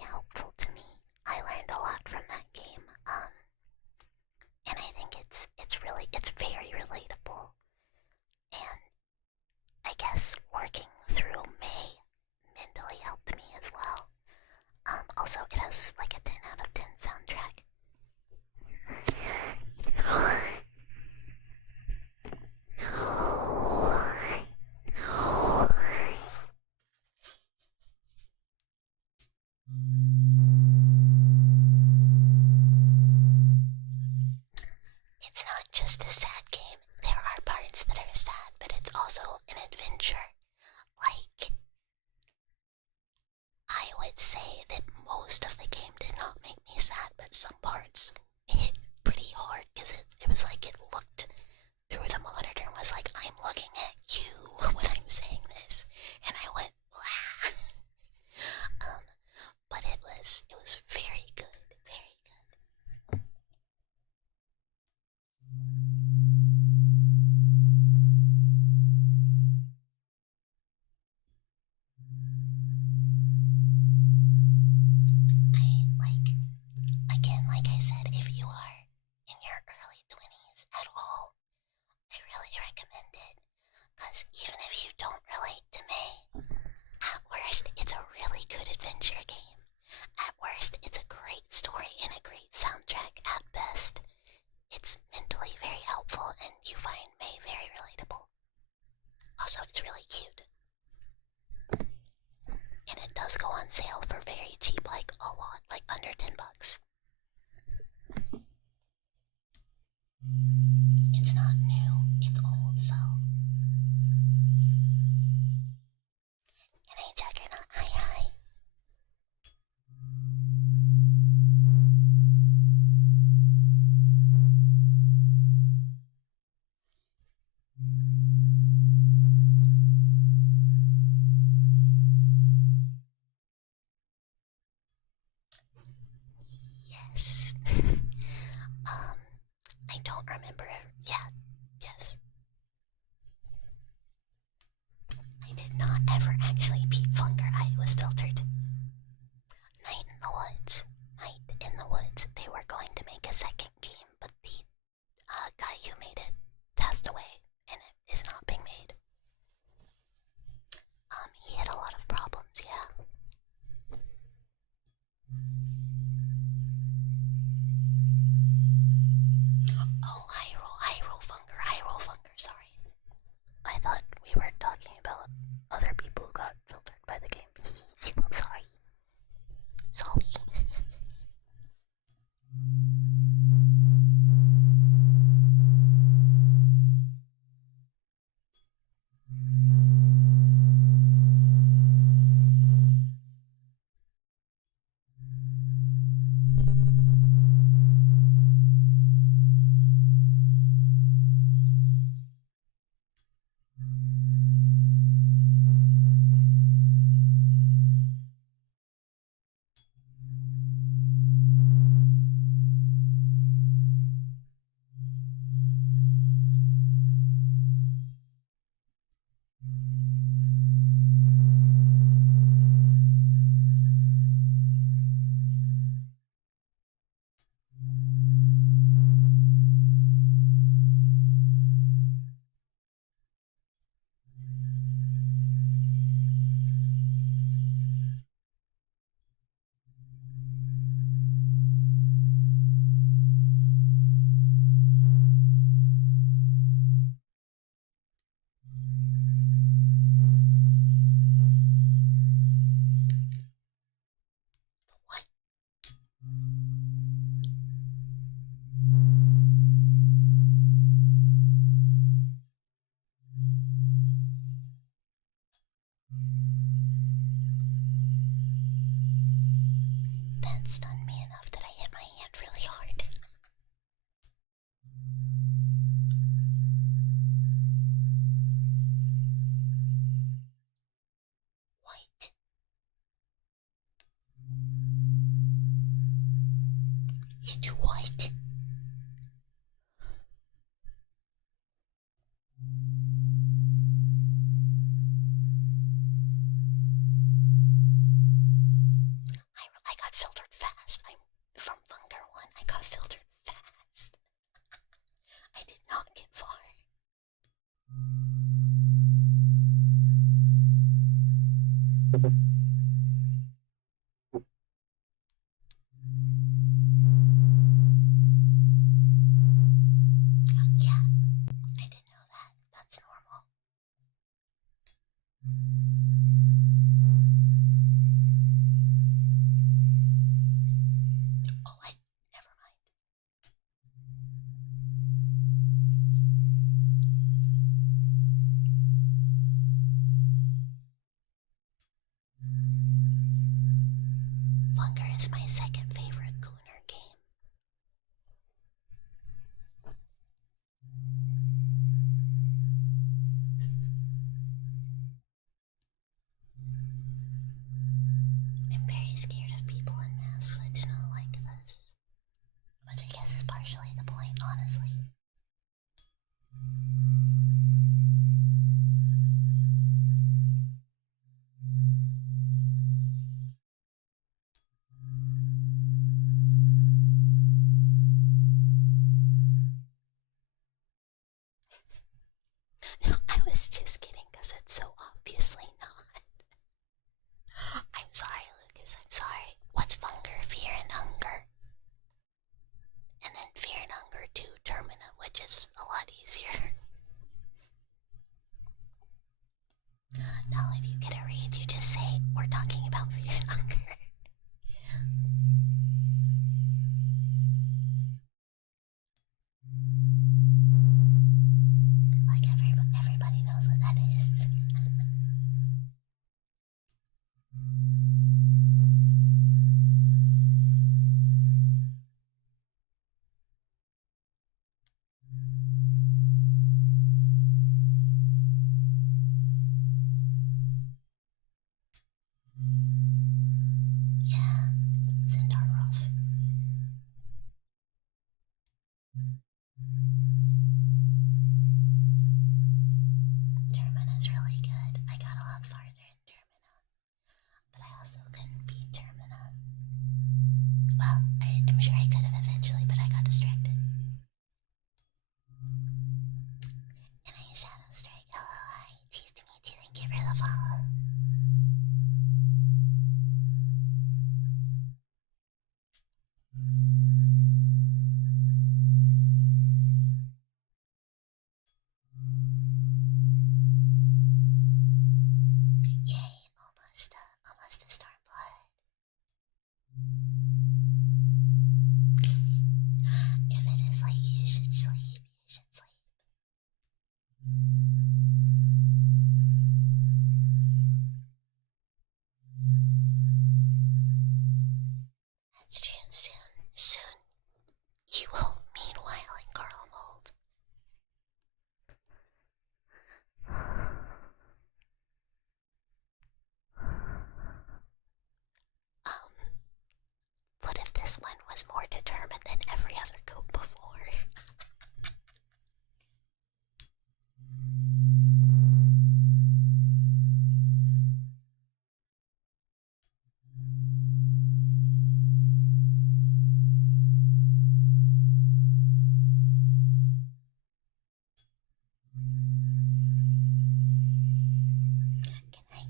It's not just a sad game. There are parts that are sad, but it's also an adventure. Like, I would say that most of the game did not make me sad, but some parts hit pretty hard because it was like it looked through the monitor and was like, I'm looking at you when I'm saying this. And I went, wow. But it was very good, very good. Again, like I said, if you are in your early 20s at all, I really recommend it. Because even if you don't relate to me, at worst, it's a really good adventure game. At worst, it's a great story and a great soundtrack. At best, it's mentally very helpful and you find May very relatable. Also, it's really cute. And it does go on sale for very cheap, like a lot, like under $10. It's not new, it's old, so. And hey, Juggernaut, hi hi. Yes. I don't remember. Yeah, yes. I did not ever actually beat Funker. I was filtered. Night in the Woods. Night in the Woods. They were going to make a second game, but the guy who made it passed away, and it is not being made. He had a lot of problems, yeah. Oh, Hyrule Funker, sorry. I thought we were talking about other people who got filtered by the game. I'm sorry. Sorry. What? That stunned me enough that I hit my hand really hard. White. You do white. I got filtered fast. I'm from Funker 1. I got filtered fast. I did not get far. Yeah, I didn't know that. That's normal. Funker is my second favorite Gooner game. I'm very scared of people in masks. I do not like this. Which I guess is partially the point, honestly. No, I was just kidding because it's so obviously not. I'm sorry, Lucas, I'm sorry. What's Funker, Fear and Hunger? And then Fear and Hunger 2 Termina, which is a lot easier. Now, if you get a read, you just say, we're talking about Fear and Hunger. Like, everybody knows what that is. Yeah, Zindaroff. Termina's really good. I got a lot farther in Termina, but I also couldn't beat Termina. Well, I'm sure I could have eventually, but I got distracted. And I Shadow Strike. Hello, hi. Cheese to meet you. Thank you for the follow. Yay, almost a Stormblood. If it is late, you should sleep. That's true. Soon, you will meanwhile in Carl Mold. What if this one was more determined than every other goat before?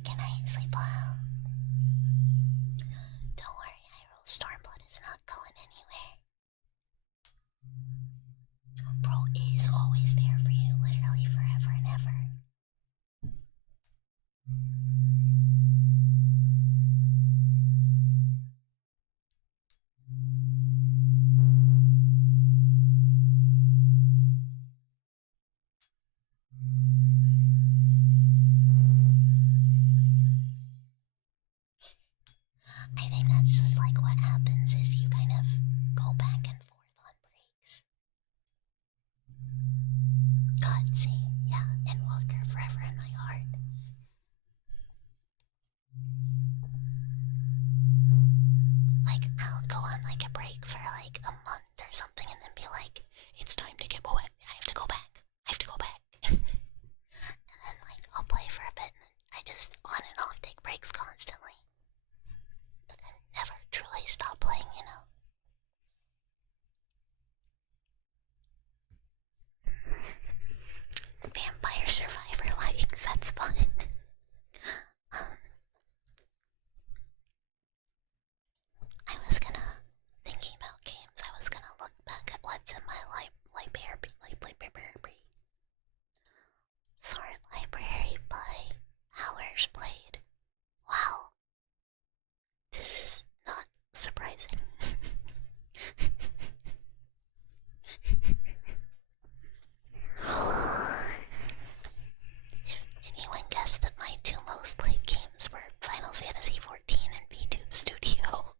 Can I sleep well? Don't worry, Hyrule Stormblood is not going anywhere. Bro is always there for you, literally forever and ever. I think that's just like what happens is you kind of go back and forth on breaks. Cutscene, yeah, and Walker forever in my heart. Like, I'll go on like a break for like a month or something and then be like, it's time to get away. I have to go back. And then like, I'll play for a bit and then I just on and off take breaks constantly. But then never truly stop playing, you know. Vampire Survivor likes, that's fun. I was thinking about games, I was gonna look back at what's in my library. Sort library by hours played. Wow. This is not surprising. If anyone guessed that my two most played games were Final Fantasy XIV and VTube Studio,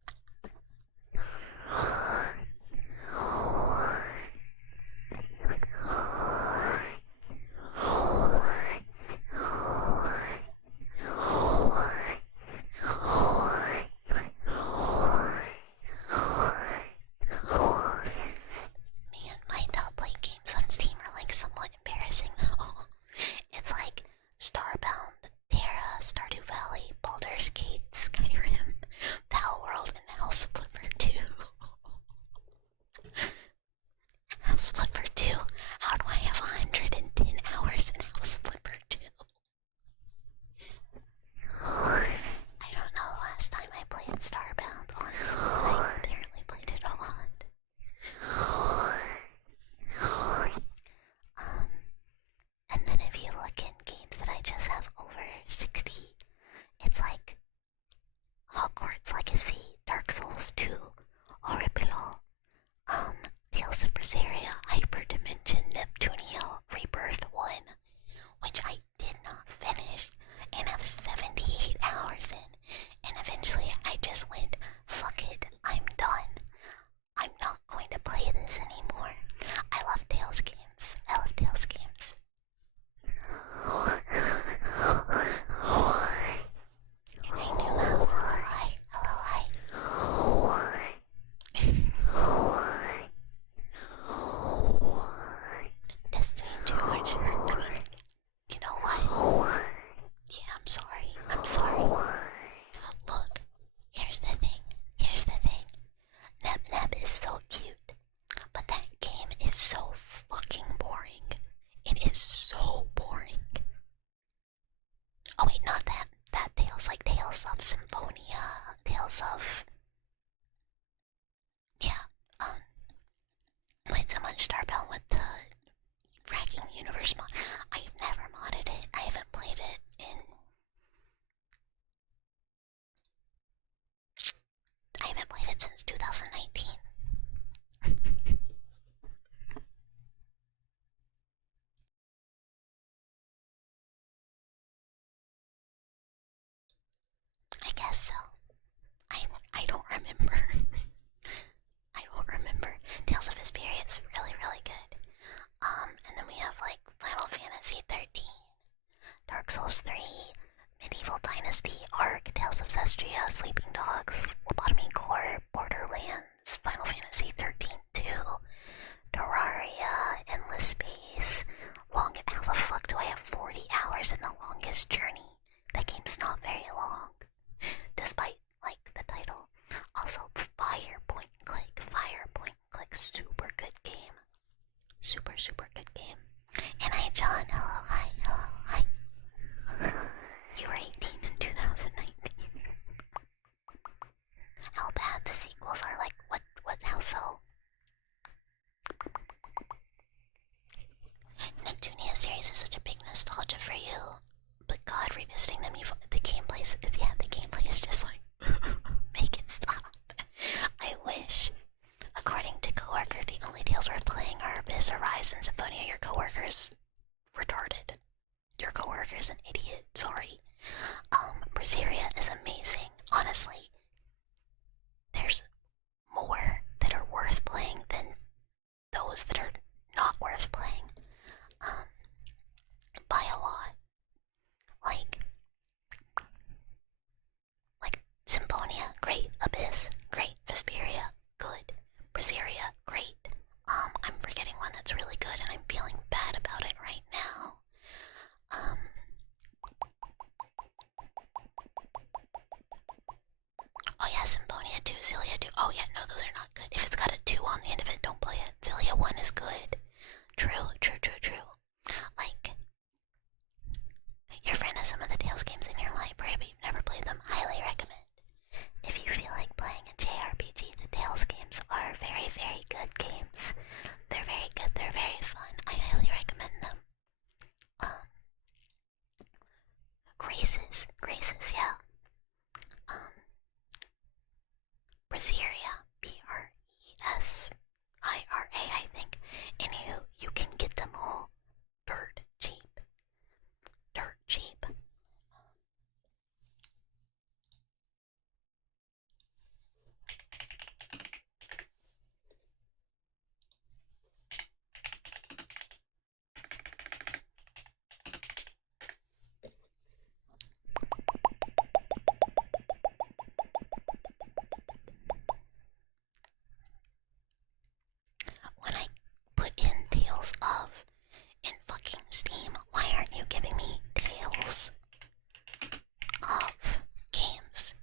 first mod. I've never modded it. I haven't played it in. I haven't played it since 2019. I guess so. I don't remember. I don't remember. Tales of Vesperia is really, really good. And then we have like Final Fantasy 13, Dark Souls 3, Medieval Dynasty, Ark, Tales of Zestria, Sleeping Dogs, Lobotomy Core, Borderlands, Final Fantasy 13 2, Terraria, Endless Space, how the fuck do I have 40 hours in The Longest Journey? That game's not very long, despite, like, the title. Also, Fire Point and Click, super good game. Super, super good game. And hi, John, hello, hi. You were 18 in 2019. How bad the sequels are, like, how so? Neptunia series is such a big nostalgia for you, but God, revisiting them, the gameplay is just like, make it stop. I wish. According to coworker, the only tales worth playing are Abyss, Arise, and Symphonia. Your coworker's retarded. Your coworker's an idiot. Sorry. Brazilia is amazing. Honestly, there's more that are worth playing than those that are not worth playing. By a lot. Like Symphonia, great. Abyss, great. Vesperia, good. Brazilia, great. I'm forgetting one that's really good and I'm feeling bad about it right now. Oh yeah, Symphonia 2, Xillia 2. Oh yeah, no, those are not good. If it's got a 2 on the end of it, don't play it. Xillia 1 is good. True. Like, your friend has some of the Tales games in your library, but you've never played them. Highly recommend. If you feel like playing a JRPG, the Tales games are very, very good games. They're very good, they're very fun. I highly recommend them. Graces, yeah. Brazilia, Breseira, I think. And you can get them all dirt cheap. When I put in Tales of in fucking Steam, why aren't you giving me Tales of games?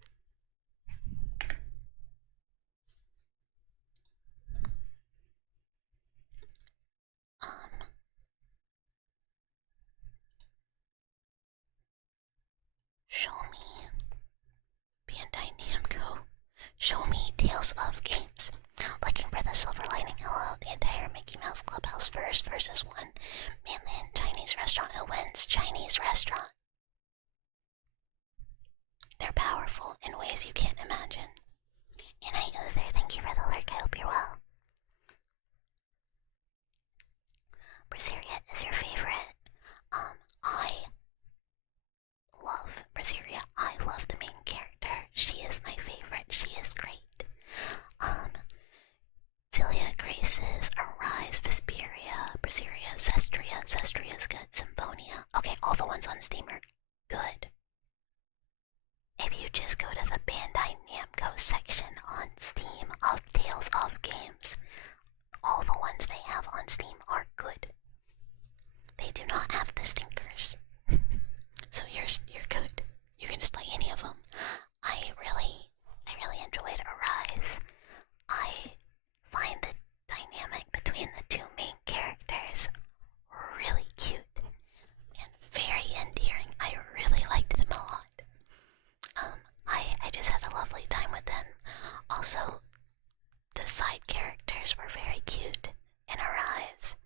Show me Bandai Namco. Show me Tales of games. Looking for the Silver Lining. Hello, the entire Mickey Mouse Clubhouse versus one mainland Chinese restaurant. Who wins? Chinese restaurant. They're powerful in ways you can't imagine. And I Uther, thank you for the lurk. I hope you're well. Brazilia is your favorite. I love Brazilia. I love the main character. She is my favorite. She is great. Xillia, Graces, Arise, Vesperia, Brazilia, Zestria. Zestria's good. Symphonia. Okay, all the ones on Steam are good. If you just go to the Bandai Namco section on Steam of Tales of Games, all the ones they have on Steam are good. They do not have the stinkers. So you're good. You can just play any of them. I really enjoyed Arise. I find the dynamic between the two main characters really cute and very endearing. I really liked them a lot. I just had a lovely time with them. Also, the side characters were very cute in Arise.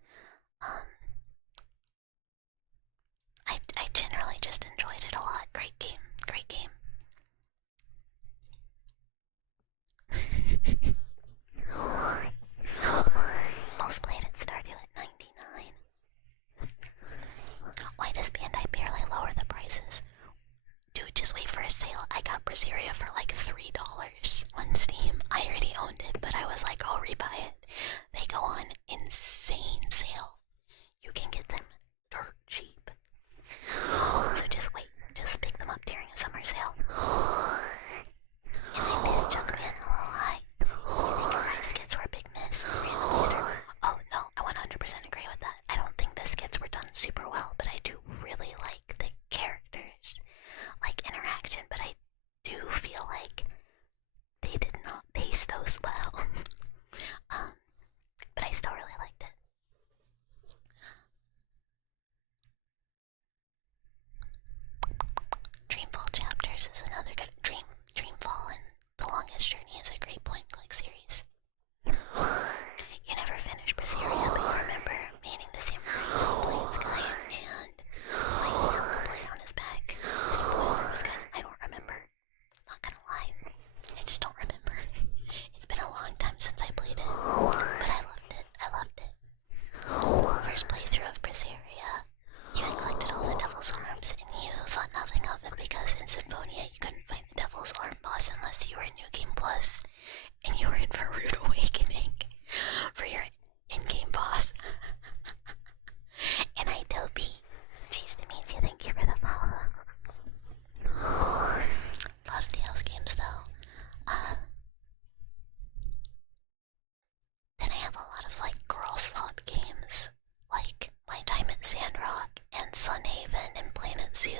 Zoo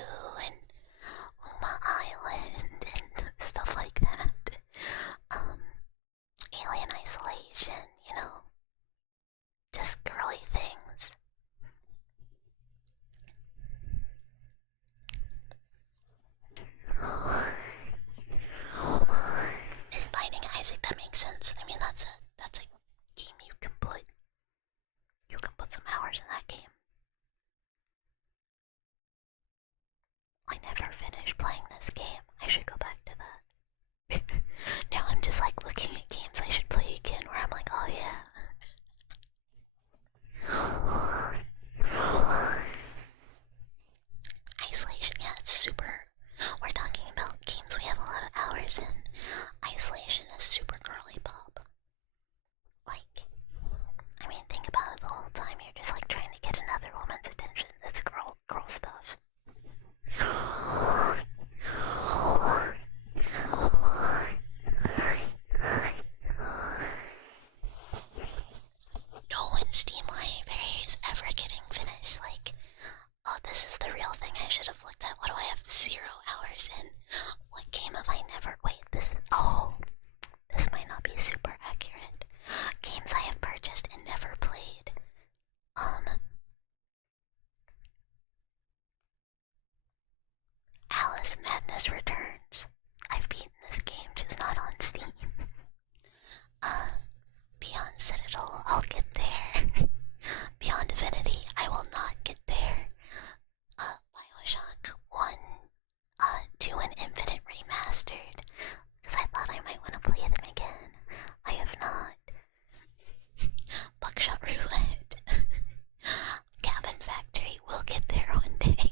and Uma Island and stuff like that. Alien Isolation, you know, just girly things. Is Binding Isaac, that makes sense. I mean, that's a game you can put some hours in that game. I never finished playing this game. I should go back to that. Now I'm just like looking at games I should play again where I'm like, oh yeah. Isolation, yeah, it's super. We're talking about games we have a lot of hours in. Isolation is super girly pop. Like, I mean, think about it the whole time. You're just like trying to get another woman's attention. It's girl stuff. No one Steam Library is ever getting finished. Like, oh, this is the real thing I should have looked at. What do I have 0 hours in? What game have I never... Wait, this... Oh, this might not be super accurate. Games I have purchased and never played. Alice Madness Returns. I've beaten this game, just not on Steam. Beyond Citadel, I'll get there. Beyond Divinity, I will not get there. Bioshock 1, 2 and Infinite Remastered, because I thought I might want to play them again. I have not. Buckshot Roulette. Cabin Factory, we'll get there one day.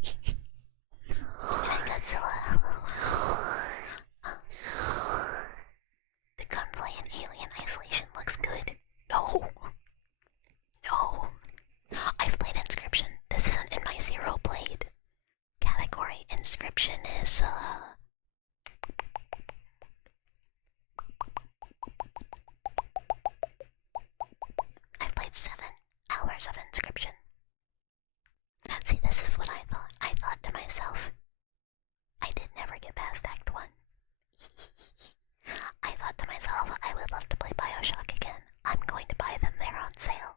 And Godzilla, hello. The gunplay in Alien Isolation looks good. No. No. I've played Inscription. This isn't in my 0 played category. Inscription is, I've played 7 hours of Inscription. See, this is what I thought. I thought to myself, I did never get past Act 1. I thought to myself, I would love to play Bioshock again. I'm going to buy them, they're on sale.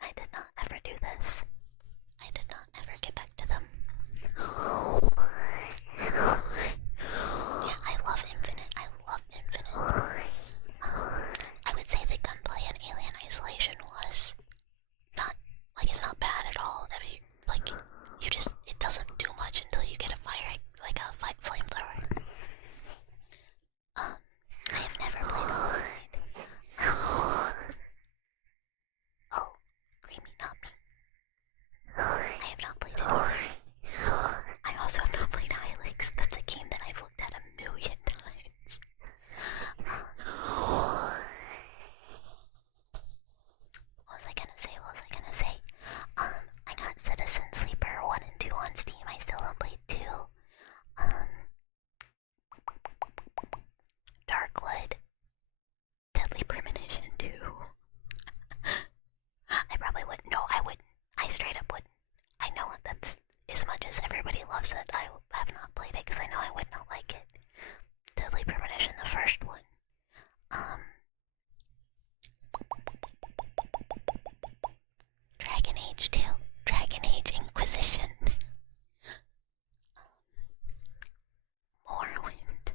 And I did not ever do this. I did not ever get back to them. Yeah, I love Infinite. I love Infinite. I would say the gunplay in Alien Isolation was not, like, it's not bad at all. I mean, like, you just, it doesn't do much until you get a fire, like a flamethrower. I have never played Hollow Knight. Oh, creamy, not me. I have not played it either. I also have not played Hylix. That's a game that I've looked at 1,000,000 times. What was I gonna say? I got Citizen Sleeper 1 and 2 on Steam. I still haven't played 2. Darkwood. Deadly Premonition 2. I probably wouldn't. No, I wouldn't. I straight up wouldn't. I know it. That's as much as everybody loves it. I have not played it because I know I would not like it. Deadly Premonition, the first one. Dragon Age 2. Dragon Age Inquisition. Morrowind.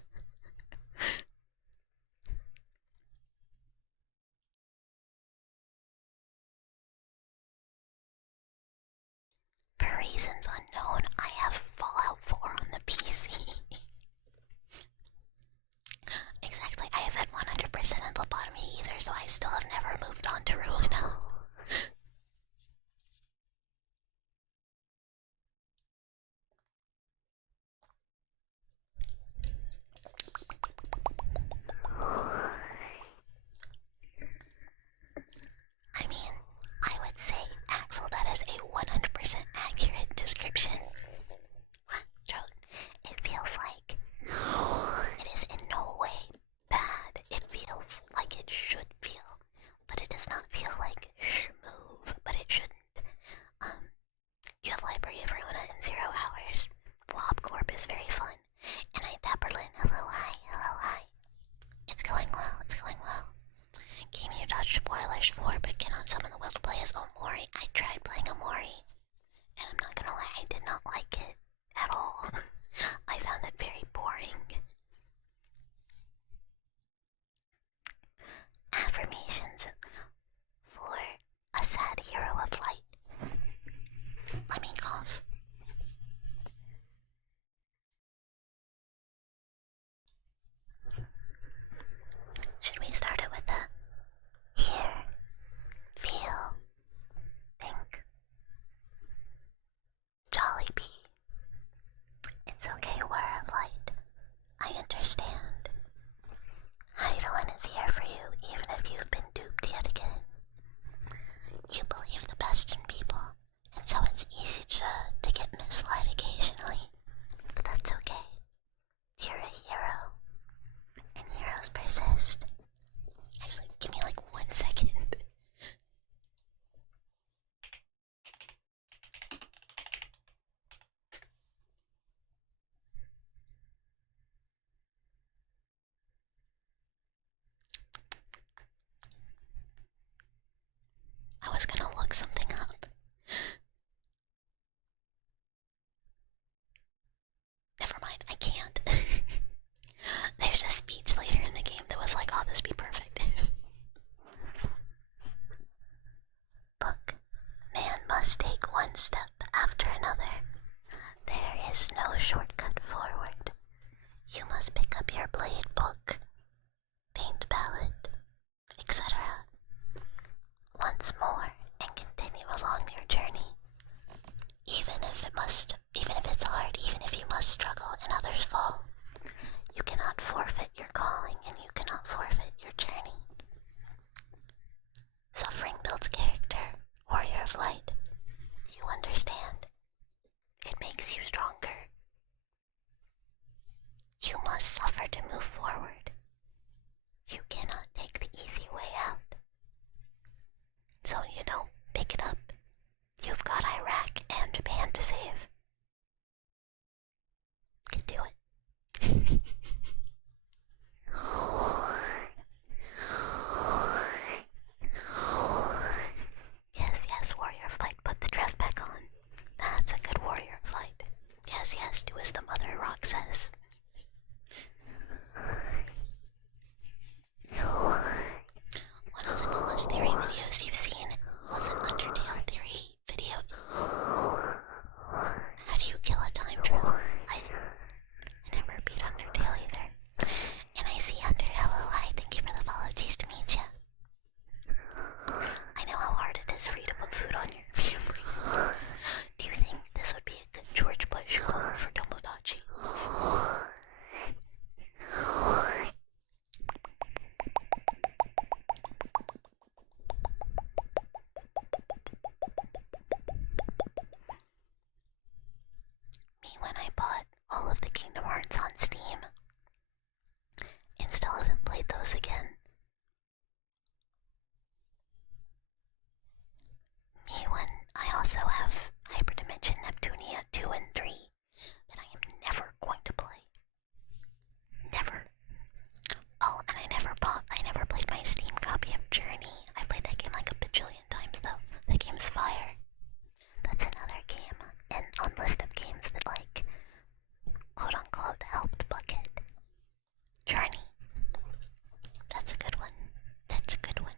For reasons unknown, I have Fallout 4 on the PC. Exactly, I haven't 100% of lobotomy either, so I still have never moved on to Ruina. I mean, I would say, Axel, that is a 100% accurate description. It feels like it is in no way bad. It feels like it should feel, but it does not feel like Wish for, but cannot summon the will to play as Omori. I tried playing Omori, and I'm not gonna lie, I did not like it at all. I found it very boring. Affirmations for a sad hero of light. Let me cough. Should we start it with the hear, feel, think, jolly bee? It's okay, wearer of light. I understand. Heidelin is here for you, even if you've been duped yet again. You believe the best in people, and so it's easy to get misled occasionally. But that's okay. You're a hero, and heroes persist. Actually, give me like 1 second. I was gonna look something up. Never mind, I can't. There's a speech later in the game that was like, oh, this be perfect. Look, man must take one step after another. There is no shortcut forward. You must pick up your blade book, paint palette, etc. once more and continue along your journey. Even if it's hard, even if you must struggle and others fall, you cannot forfeit your calling and you cannot forfeit your journey. Suffering builds character, warrior of light. You understand. It makes you stronger. You must suffer to move forward. You cannot take the easy way out. So pick it up. You've got Iraq and Japan to save. You can do it. Yes, warrior of light, put the dress back on. That's a good warrior of light. Yes, do as the Mother Rock says. One of the coolest theory videos you've seen was an Undertale theory video. How do you kill a time traveler? I never beat Undertale either. And I see Hunter, hello, hi, thank you for the follow, cheese to meet ya. I know how hard it is for you to put food on your family. Do you think this would be a good George Bush quote for Tomodachi? Me when I bought all of the Kingdom Hearts on Steam and still haven't played those again. Me when I also have Hyperdimension Neptunia 2 and 3 that I am never going to play. Never. Oh, and I never played my Steam copy of Journey. I've played that game like a bajillion times though. That game's fire. That's another game and on list of games that like quote unquote helped Bucket. Journey. That's a good one. That's a good one.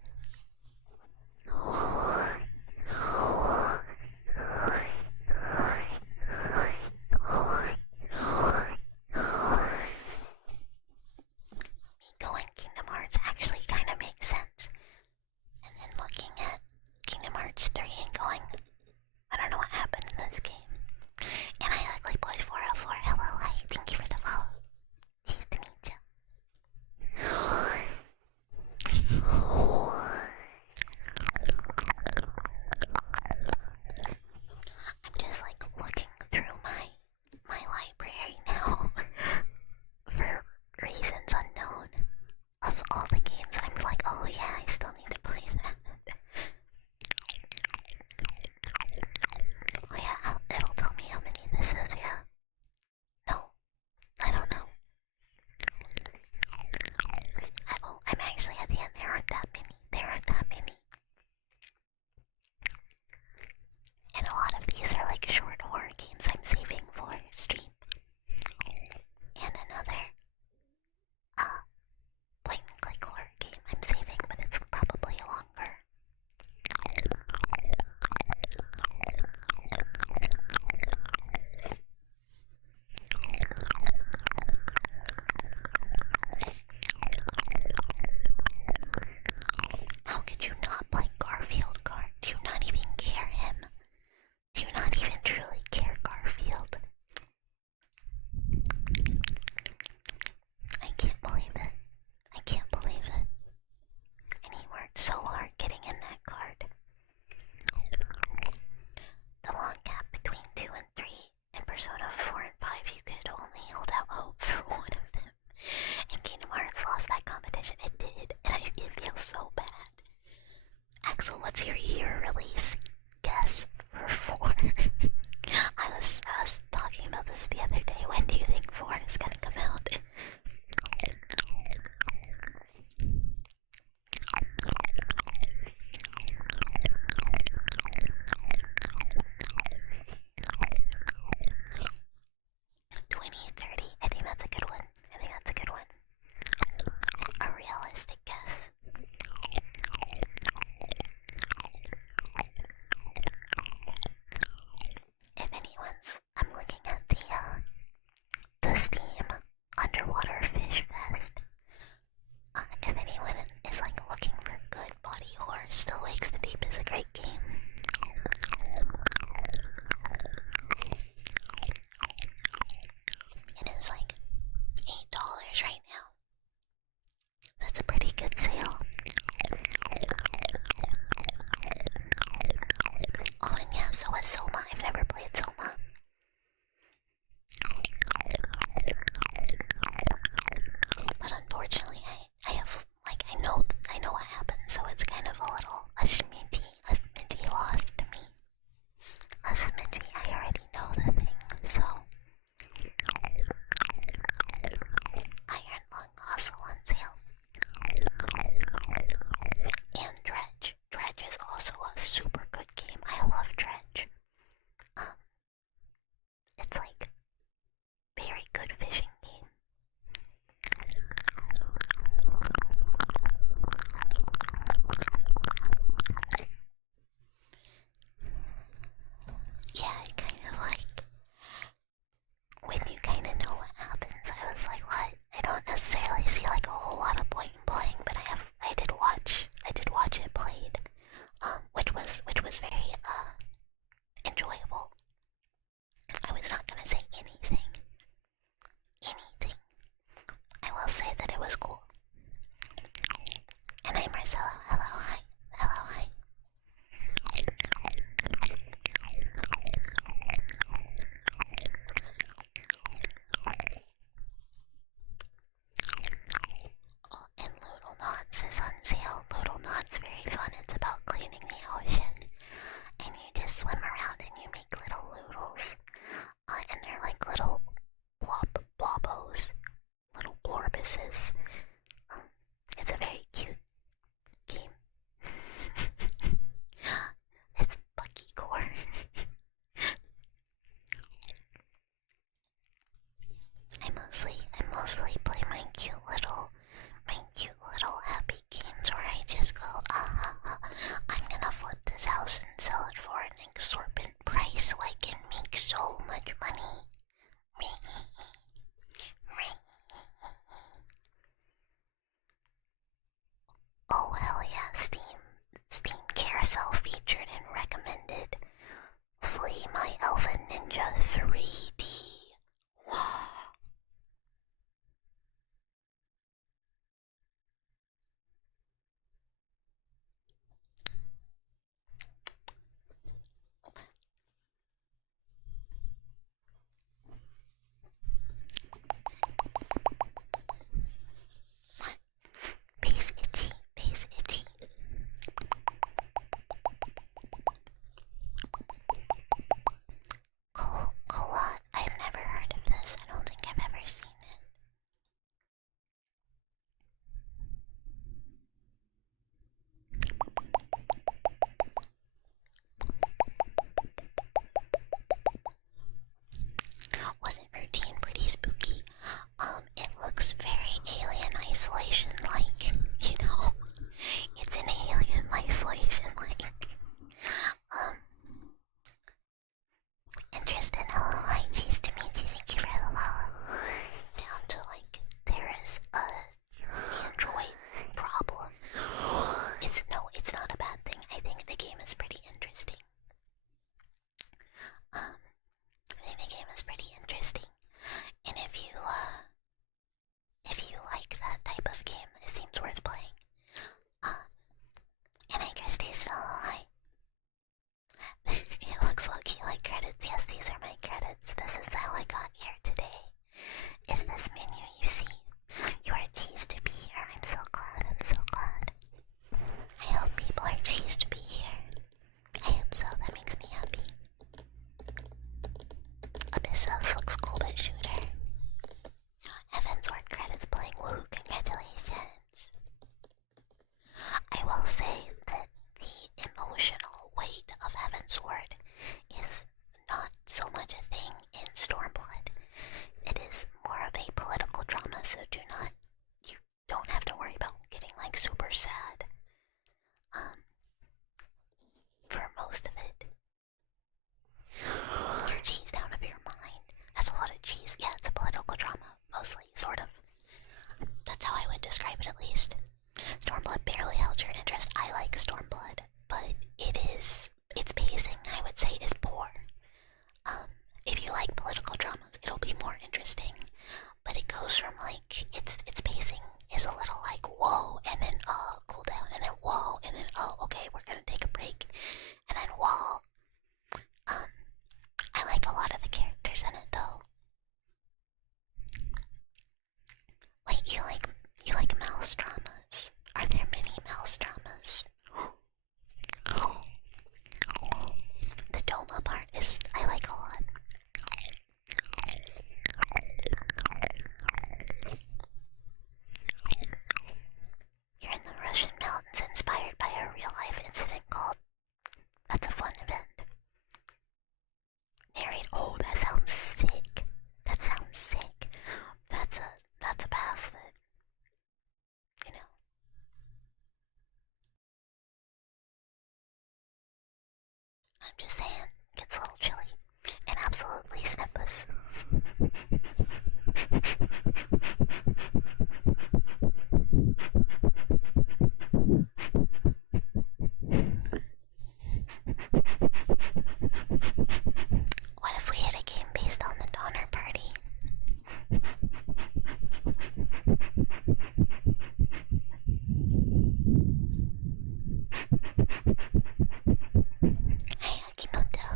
3D. Wow. Face itchy, face itchy. Colot, I've never heard of this. I don't think I've ever seen it. Wasn't routine pretty spooky? It looks very Alien Isolation like, you know. It's an Alien Isolation like. Interested, hello, hi, cheese to meet you, thank you for the follow. Down to like, there is a Android problem. It's not a bad thing. I think the game is pretty interesting. And if you like that type of game, it seems worth playing. And I guess these it looks low-key like credits. Yes, these are my credits. This is how I got here today. Is this menu you see? You are cheesed to be here. I'm so glad. I'm so glad. I hope people are cheesed to be here. I hope so. That makes me happy. Abyssos looks cool, but shooter. Heaven's Word credits playing. Woohoo! Congratulations. I will say that the emotional weight of Heaven's Word is not so much a thing in Stormblood. It is more of a political drama, so you don't have to worry about getting like super sad. For most of it. You're cheesed out of your mind. That's a lot of cheese. Yeah, it's a political drama, mostly, sort of. That's how I would describe it, at least. Stormblood barely held your interest. I like Stormblood, but its pacing, I would say, is poor. If you like political dramas, it'll be more interesting. But it goes from like its pacing is a little like whoa, and then cool down, and then whoa, and then okay, we're gonna take a break, and then whoa. I like a lot of the characters in it though. Wait, you like mouse dramas? Are there many mouse dramas? The Doma part I like a lot. You're in the Russian mountains inspired by a real-life incident called... That's a fun event. Narrate... Oh, that sounds sick. That sounds sick. That's a pass that... You know... I'm just saying, it gets a little chilly. And absolutely snippus. What if we had a game based on the Donner Party? Hey, Akimoto.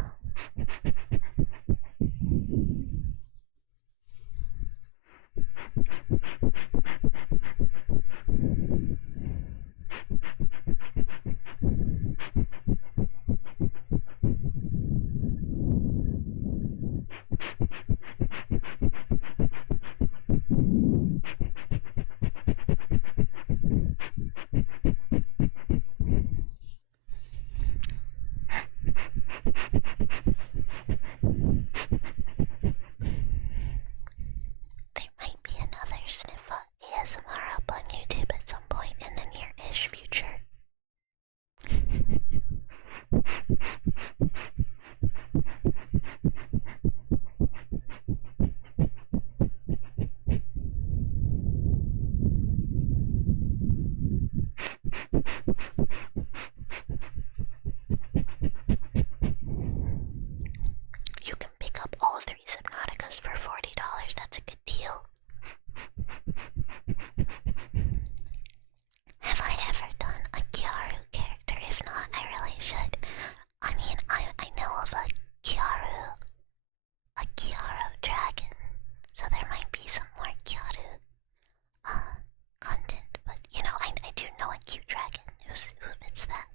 What's that?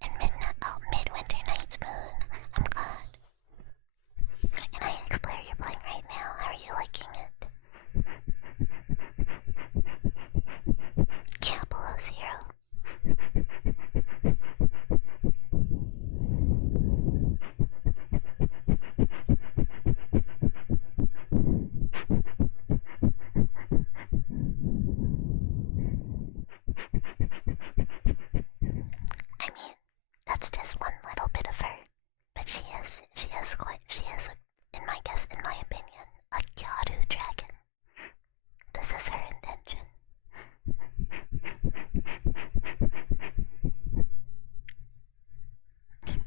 And Midwinter Night's Moon. I'm glad. And I explore you're playing right now. How are you liking it? Capital Zero. I mean, that's just one little bit of her. But she is in my opinion, a Gyaru dragon. This is her intention.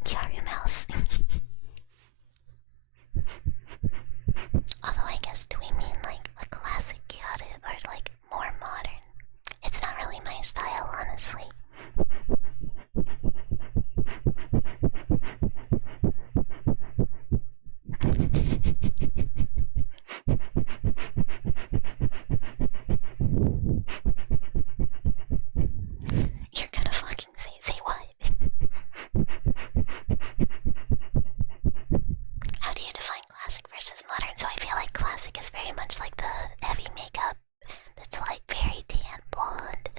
Gyaru mouse. Although I guess, do we mean like a classic Gyaru or like more modern? It's not really my style, honestly. You're gonna fucking say what? How do you define classic versus modern? So I feel like classic is very much like the heavy makeup that's like very tan blonde,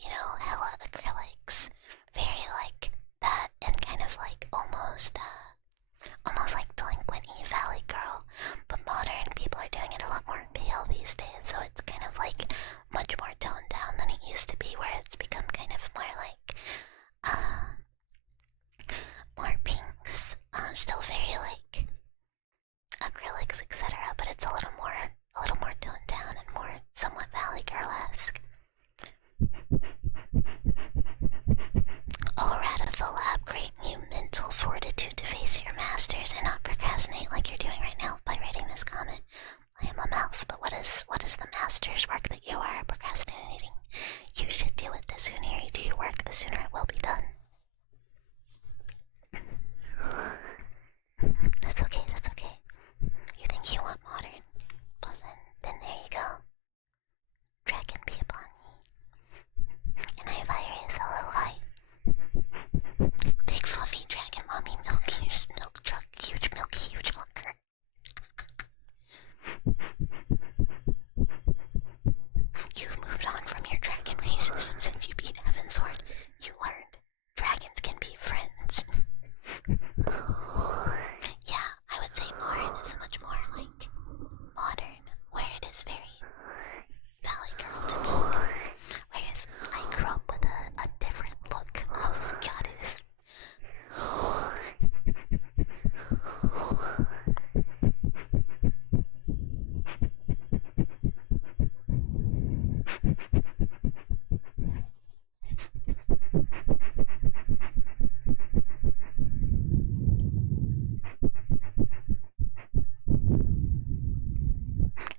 you know, hella acrylics, very like that, and kind of like almost like delinquent Valley Girl. But modern people are doing it a lot more pale these days, so it's kind of like much more toned down than it used to be, where it's become kind of more like more pinks, still very like acrylics, etc. But it's a little more toned down and more somewhat Valley Girl-esque. Oh, rat of the lab, great new mental fortitude to face your masters and not procrastinate like you're doing right now by writing this comment. I am a mouse, but what is the master's work that you are procrastinating? You should do it. The sooner you do your work, the sooner it will be done. That's okay, that's okay. You think you want modern? Well then there you go. Dragon be upon ye. And I virus, hello, hi. Big fluffy dragon mommy milky milk truck, huge milk, huge walker. You've moved on from your dragon races since you beat Heavensward. You learned dragons can be friends. Yeah, I would say modern is much more like modern, where it is very Valley Girl to me. Whereas I grew up with a different look of Gyarus.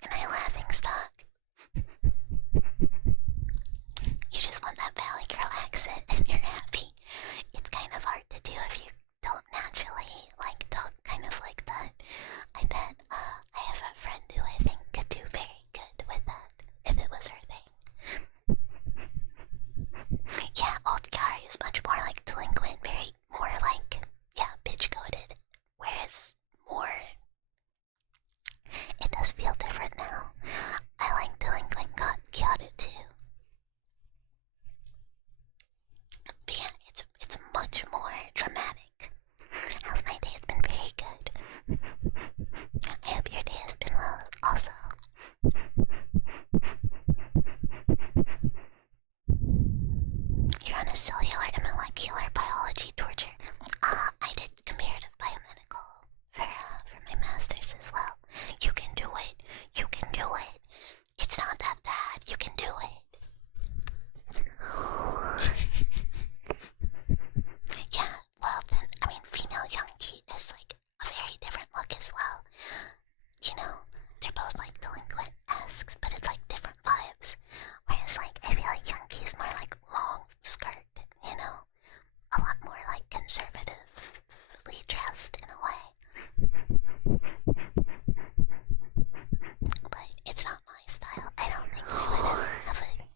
And I laughing stock. You just want that Valley Girl accent and you're happy. It's kind of hard to do if you don't naturally like talk kind of like that. I bet I have a friend who I think could do very good with that if it was her thing. Yeah, old guy is much more like delinquent, very more like, yeah, bitch coded. Whereas more, it does feel different now. I like delinquent got Kyoto too. But yeah, it's much more dramatic. How's my day? It's been very good. I hope your day has been well also. You're on a cellular and molecular biology torture. I did comparative biomedical for my master's as well. You can do it. You can do it. It's not that bad. You can do it. Yeah, well then, I mean, female Youngie is like a very different look as well. You know, they're both like delinquent-esque, but it's like different vibes. Whereas like, I feel like Youngie is more like long skirt, you know? A lot more like conservatively dressed in a way. But it's not my style. I don't think I would ever have a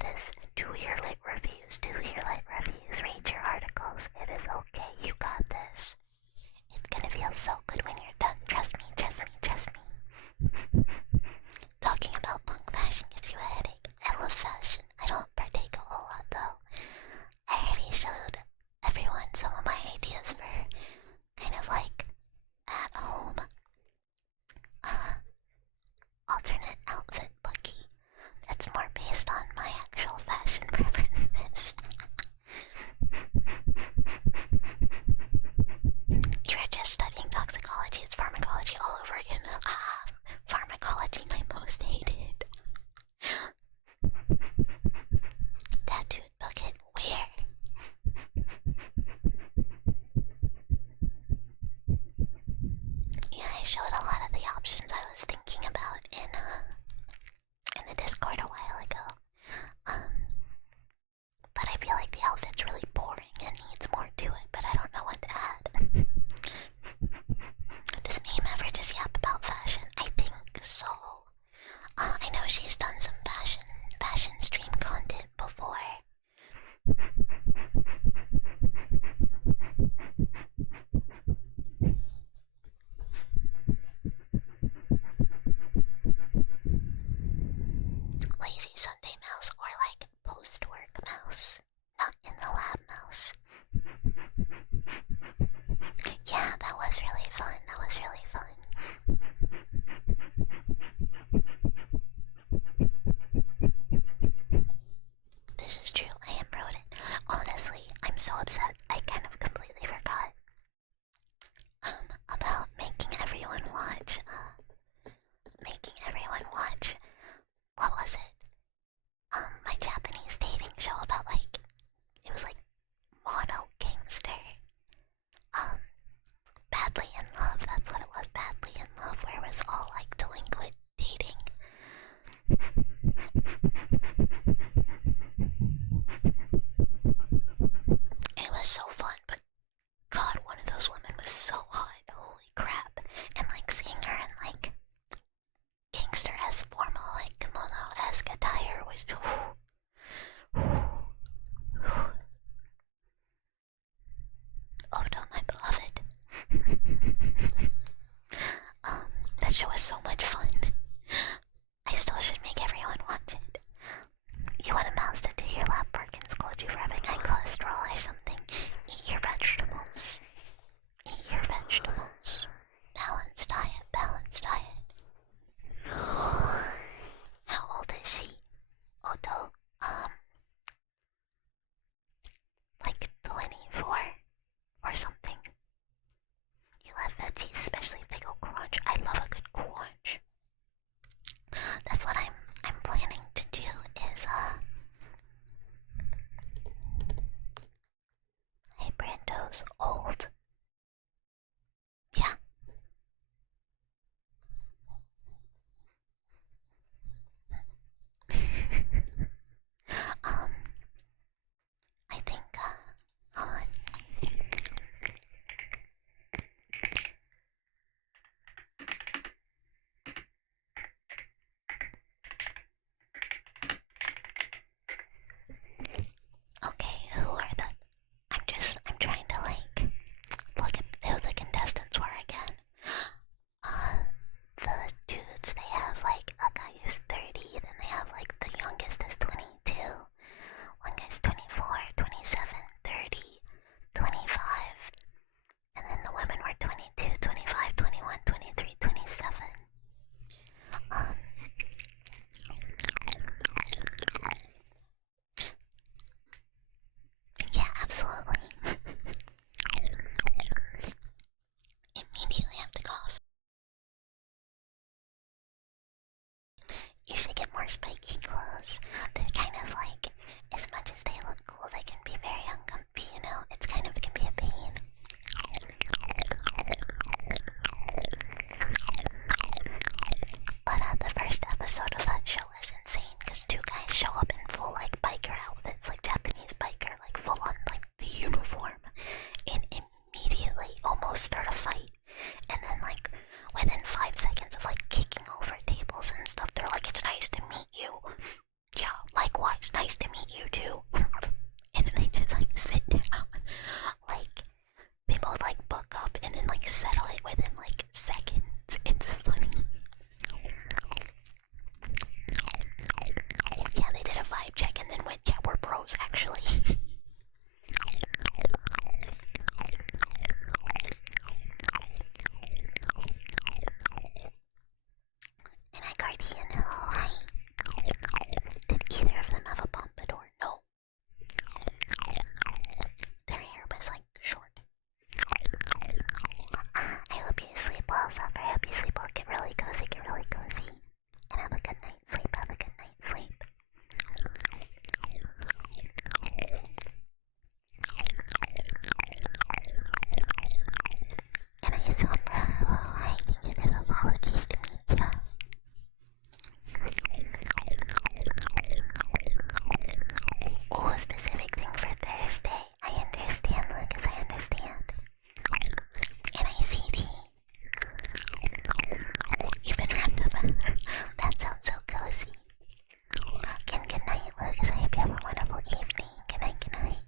this. Do your lit reviews. Do your lit reviews. Read your articles. It is okay. You got this. It's gonna feel so good when you're done. Trust me, trust me, trust me. Talking about punk fashion gives you a headache. I love fashion. I don't partake a whole lot though. I already showed everyone some of my ideas for kind of like at home alternate outfit bookie that's more based on my actual fashion preferences. You're just studying toxicology, it's pharmacology all over again. Pharmacology, my most hated. Tattooed bucket, where? Yeah, I showed a lot of the options I was thinking about in the Discord a while ago. But I feel like the outfit's really boring and needs more to it, but I don't know what to add. Does Name ever just yap about fashion? I think so. I know she's done some fashion stream content before. Lazy Sunday mouse or like post-work mouse, not in the lab mouse. Yeah, that was really fun. That was really fun. This is true. I am rodent. Honestly, I'm so upset. I kind of completely forgot about making everyone watch. What was it? My Japanese dating show about like it was like mono gangster. Badly in Love, that's what it was, Badly in Love, where it was all like delinquent dating. It was so likewise, nice to meet you too. And then they just like sit down. Like, they both like book up and then like settle it within like seconds. It's funny. Yeah, they did a vibe check and then went, yeah, we're pros actually. And I guardian, oh hi. Did either of them have a pompadour? No. Their hair was like short. I hope you sleep well, Supper. I hope you sleep well. Get really cozy, and have a good night's sleep. Have a good night's sleep. And I Sombra, hello, hi, thank you for the apologies to meet ya. Oh, a specific thing for Thursday. I understand, Lucas, I understand. And I see the... You've been wrapped up. That sounds so cozy. Good night, Lucas. I hope you have a wonderful evening. Good night, good night.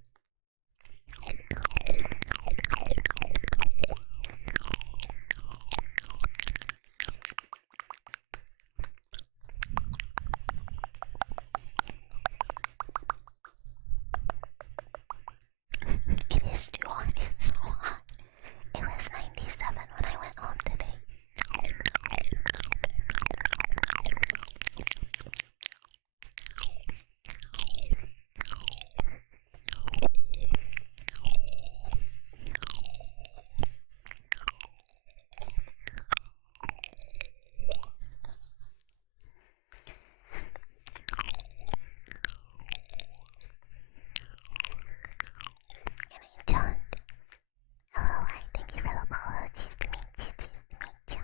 It is too hot. It's so hot. It was 97 when I went home today. And I jumped. Hello, hi, thank you for the follow. Cheese to meet you, cheese to meet you.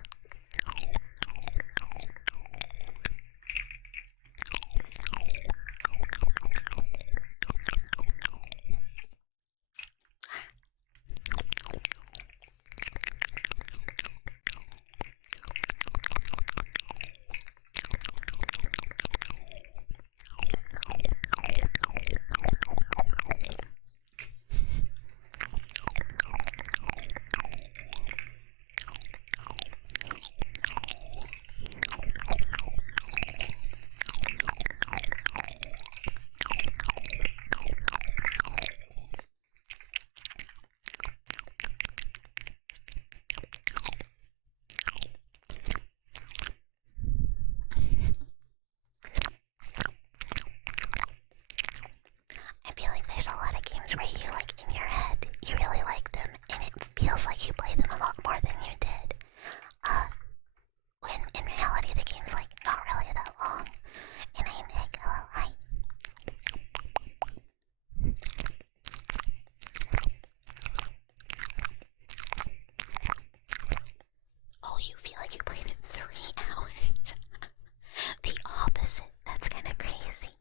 I feel like there's a lot of games where you, like, in your head, you really like them, and it feels like you played them a lot more than you did. When in reality the game's, like, not really that long. And I think, hello, hi. Oh, you feel like you played it 3 hours? The opposite. That's kind of crazy.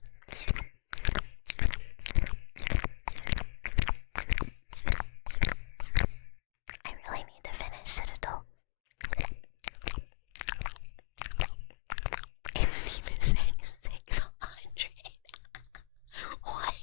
I really need to finish Citadel. And Steve is saying 600. What?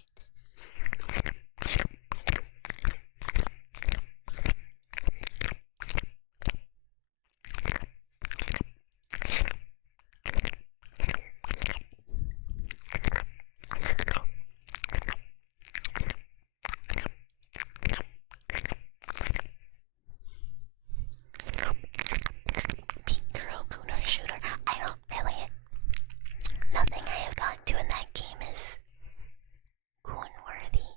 Pink girl, Gunnar shooter. I don't really... Nothing I have gotten to in that game is goon-worthy,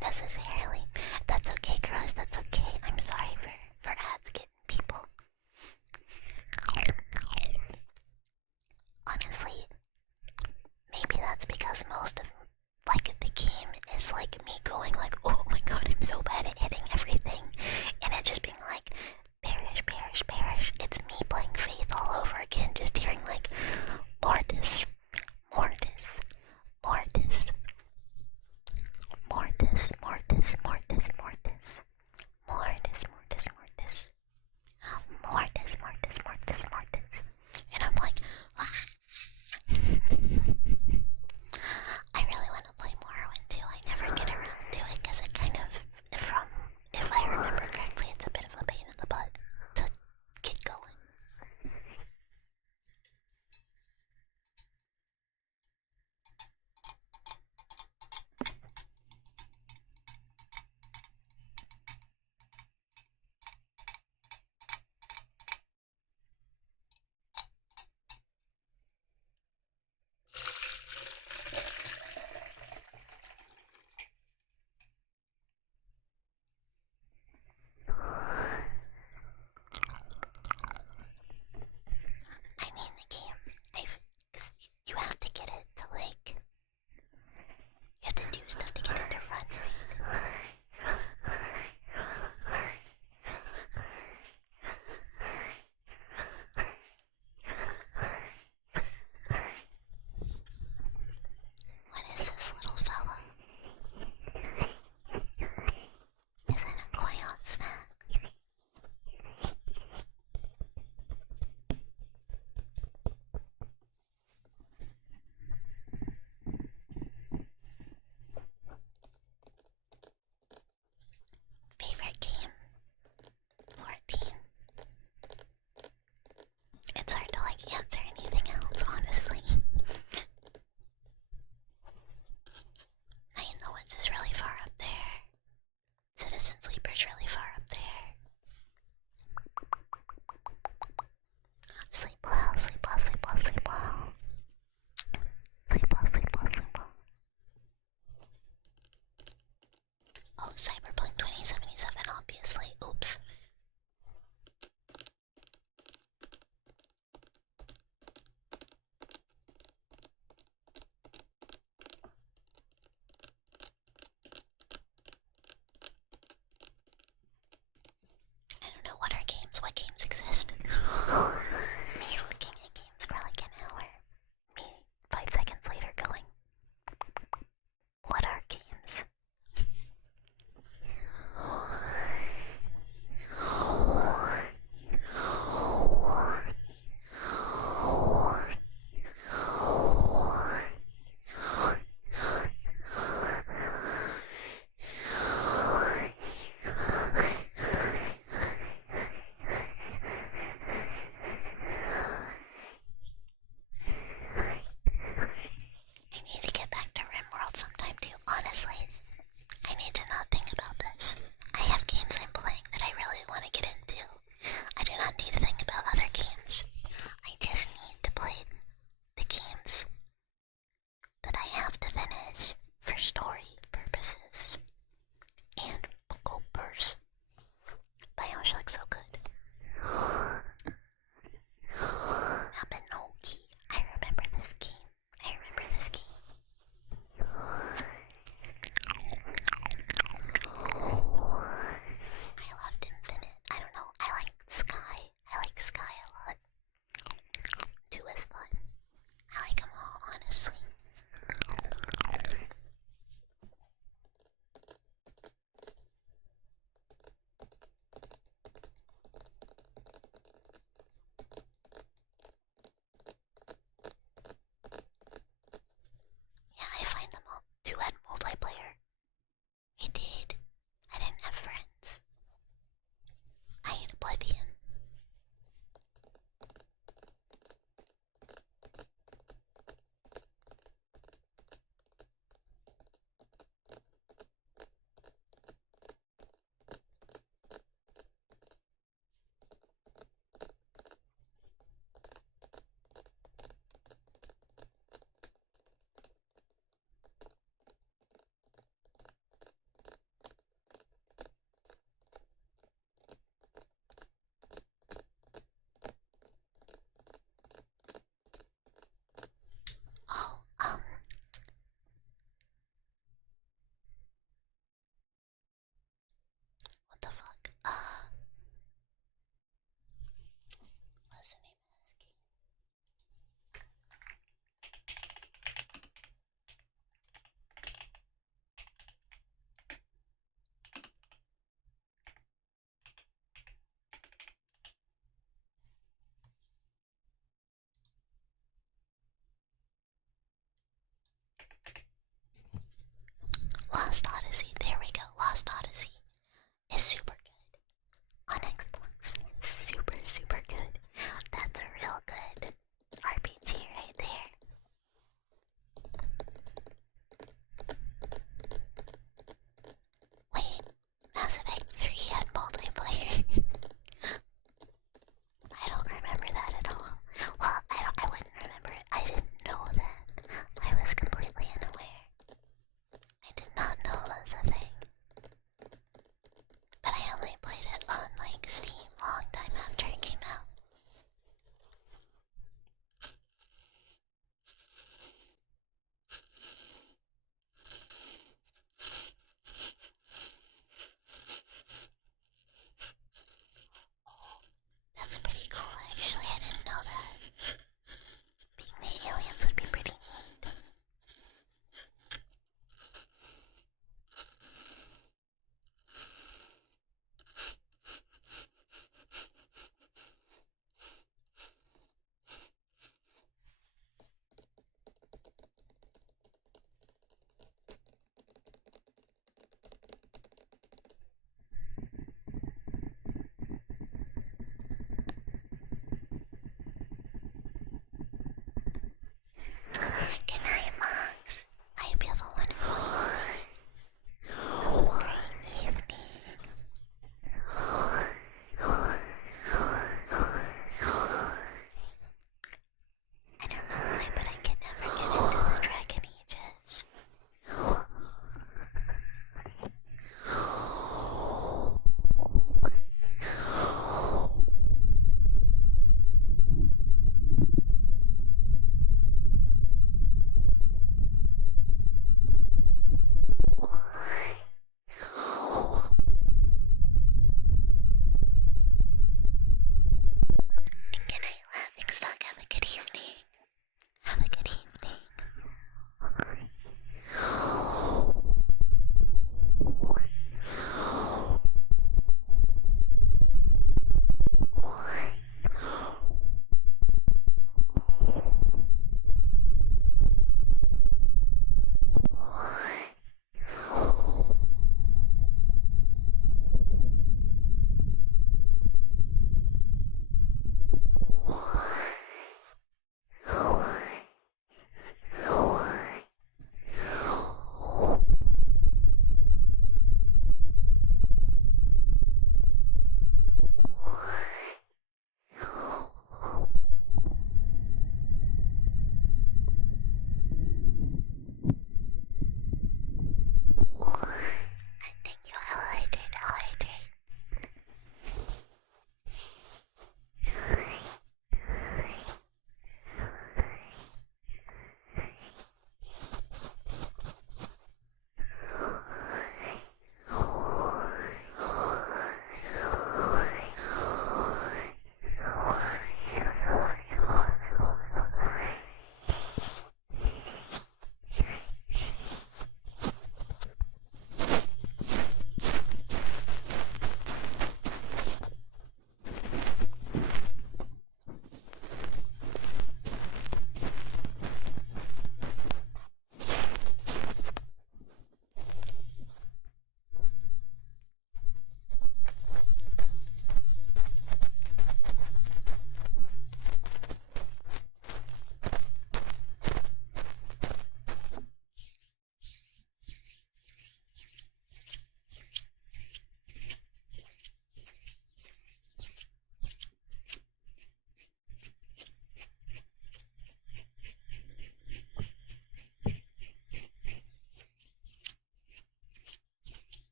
necessarily. That's okay, girls, that's okay. I'm sorry for ads getting people. Honestly, maybe that's because most of, like, the game is, like, me going, like, oh my god, I'm so bad at hitting everything. And it just being like, perish, perish, perish. It's me playing Faith all over again, just hearing, like, Mortis, Mortis, Mortis, Mortis, Mortis, Mortis, Mortis, Mortis, Mortis, Mortis, Mortis, Mortis, Mortis, Mortis. And I'm like, ah.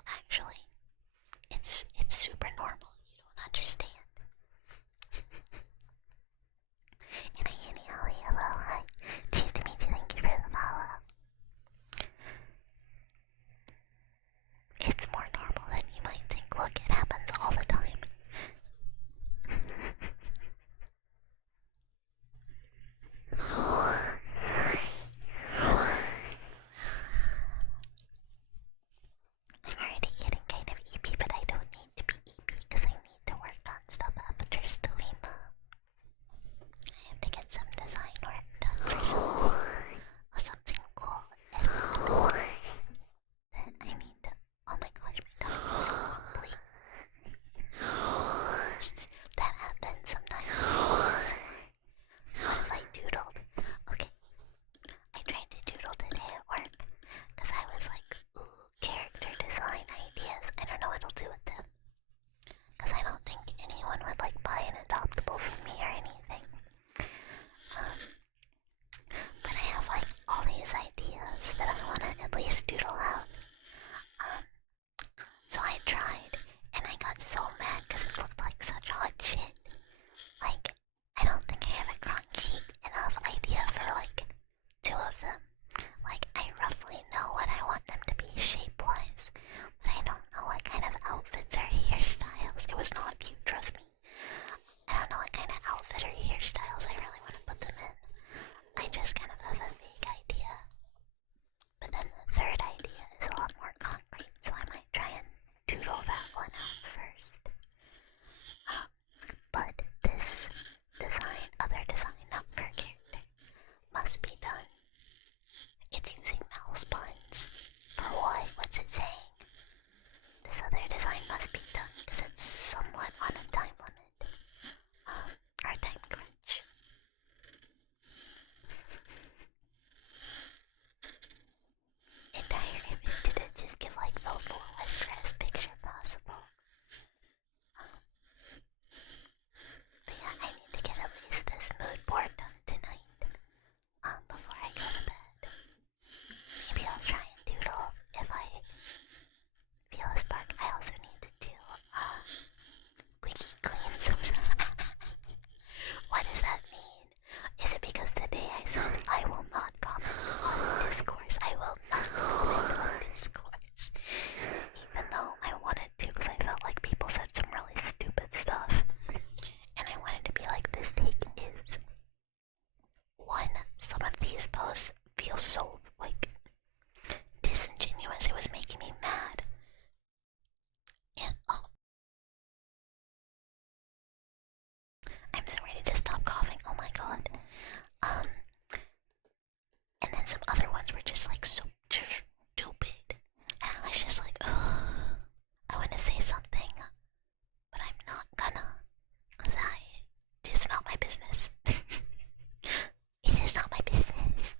normal, actually. It's super normal. You don't understand. And I Annie Holly, hello, hi. Cheese to meet you, thank you for the follow. It's more normal than you might think. Look, it happens all the time. I'm already getting kind of EP, but I don't need to be EP because I need to work on stuff after Stoema. I have to get some design work done for something cool. And then I need to. Oh my gosh, my tummy is so complete. That happens sometimes too. What if I doodled? Okay, I tried to doodle today at work because I was like, ooh, character design ideas. I don't know what I'll do with them because I don't think anyone would like buy an adoptable from me or anything. But I have like all these ideas that I want to at least doodle out. So I tried, and I got so mad because it looked like such hot shit. Like, I don't think I have a concrete enough idea for like 2 of them. Like, I roughly know what I want them to be shape-wise, but I don't know what kind of outfits or hairstyles. It was not cute, trust me. I don't know what kind of outfit or hairstyles I really want to put them in. I just kind of have a vague idea. But then the third idea is a lot more concrete, so I might try and doodle that one out first. But this other design, not per character, must be done. It's using mouse buttons. For what? What's it saying? This other design must be done because it's somewhat on a time limit. Or time crunch. Entire image, did it just give like the lowest res picture possible? But yeah, I need to get at least this mood board done tonight. Before I go to bed. Maybe I'll try and doodle if I feel a spark. I also need to do, squeaky clean sometimes. What does that mean? Is it because today I said I will not comment on discourse? I will not comment on discourse. Even though I wanted to, because I felt like people said some really stupid stuff. And I wanted to be like, this take is... One, some of these posts feel so, like, disingenuous. It was making me mad. And, oh. I'm so ready to stop coughing. Oh my god. And then some other ones were just like so just stupid. And I was just like, ugh. I want to say something, but I'm not gonna. Cause it's not my business. It is not my business.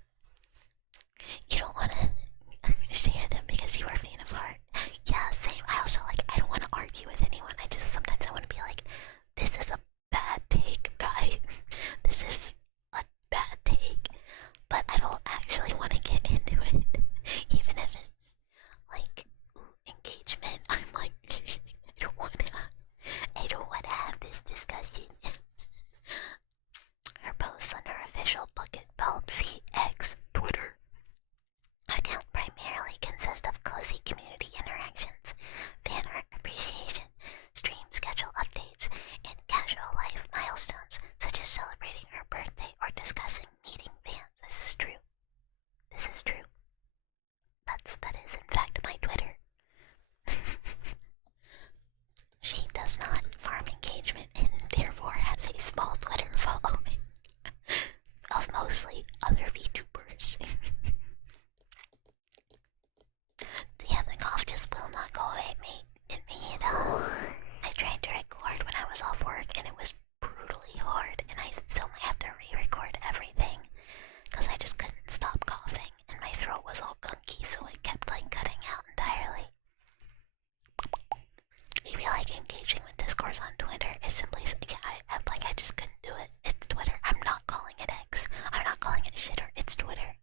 You don't want to share them because you are a fan of art. Yeah, same. I also like, I don't want to argue with anyone. Sometimes I want to be like, this is a bad take, guy. This is a bad take. But I don't actually want to get into it. Even if it's like, ooh, engagement. I'm like, I don't want to have this discussion. Her posts on her official Bucket Bulb CX Twitter account primarily consist of cozy community interactions, fan art appreciation, stream schedule updates, and casual life milestones such as celebrating her birthday or discussing meeting fans. This is true. This is true. That is in fact my Twitter. She does not farm engagement and therefore has a small Twitter following of mostly other VTubers. Yeah, the cough just will not go away. I tried to record when I was off work and it was brutally hard, and I still might have to re-record everything because I just couldn't stop coughing and my throat was all gunky, so it kept like cutting out entirely. If you like engaging with discourse on Twitter, it's simply, yeah, I just couldn't do it. It's Twitter. I'm not calling it X. I'm not calling it shitter. It's Twitter.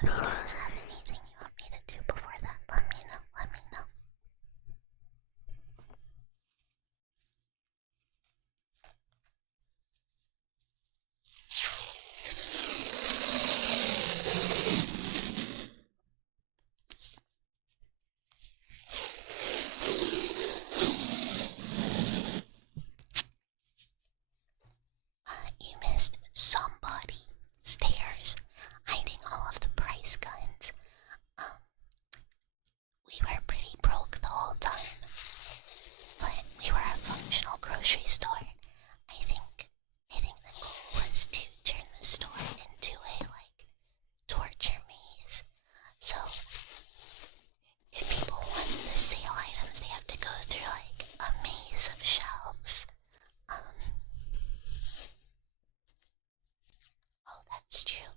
if you guys have anything you want me to do before that, let me know. Let me know. You missed somebody stairs hiding all of the price guns. We were pretty broke the whole time, but we were a functional grocery store. I think the goal was to turn the store into a torture maze. So if people want the sale items, they have to go through a maze of shelves. Oh, that's true.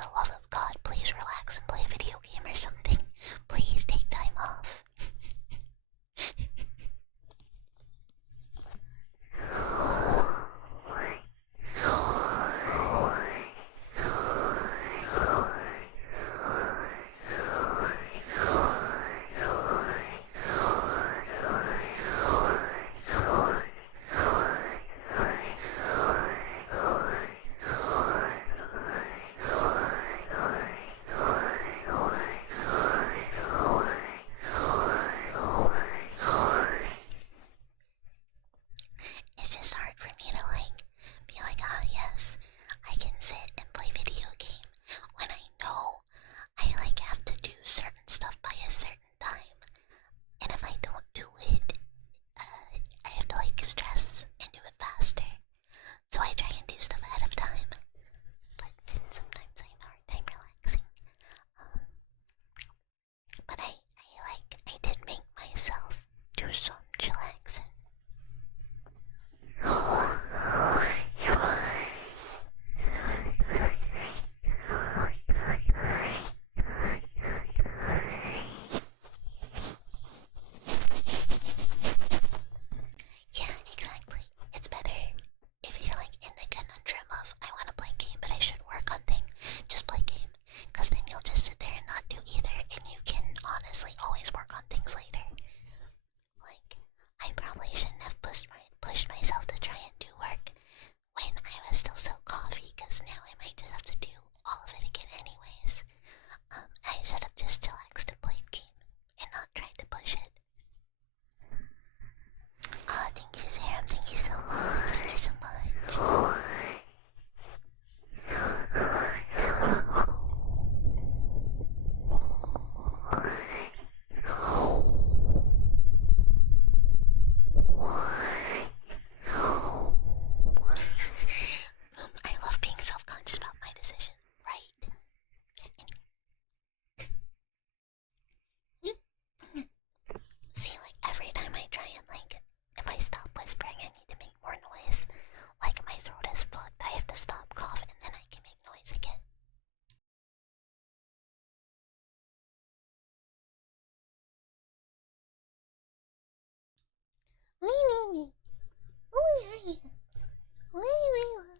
the love of God, please relax and play a video game or something. Please take time off. It's just hard for me to be like, ah, yes, I can sit and play video game when I know I have to do certain stuff by a certain time, and if I don't do it, I have to stress and do it faster. So I try and do stuff ahead of time, but then sometimes I have a hard time relaxing. But I did make myself do some chillaxing. Yeah, exactly. It's better if you're in the conundrum of I want to play game but I should work on thing. Just play game, cause then you'll just sit there and not do either, and you can honestly always work on things later. I probably shouldn't have pushed myself to try and do work when I was still so coffee, cause now I might just have to do all of it again anyways. I should have just chillaxed and played game and not tried to push it. Ah, thank you, Serum. Thank you so much. Thank you so much. I love being self-conscious about my decision, right? See, every time I try and if I stop whispering, I need to make more noise. My throat is fucked. I have to stop, cough, and then I can make noise again. Wee wee wee. Oh yeah. Wee wee.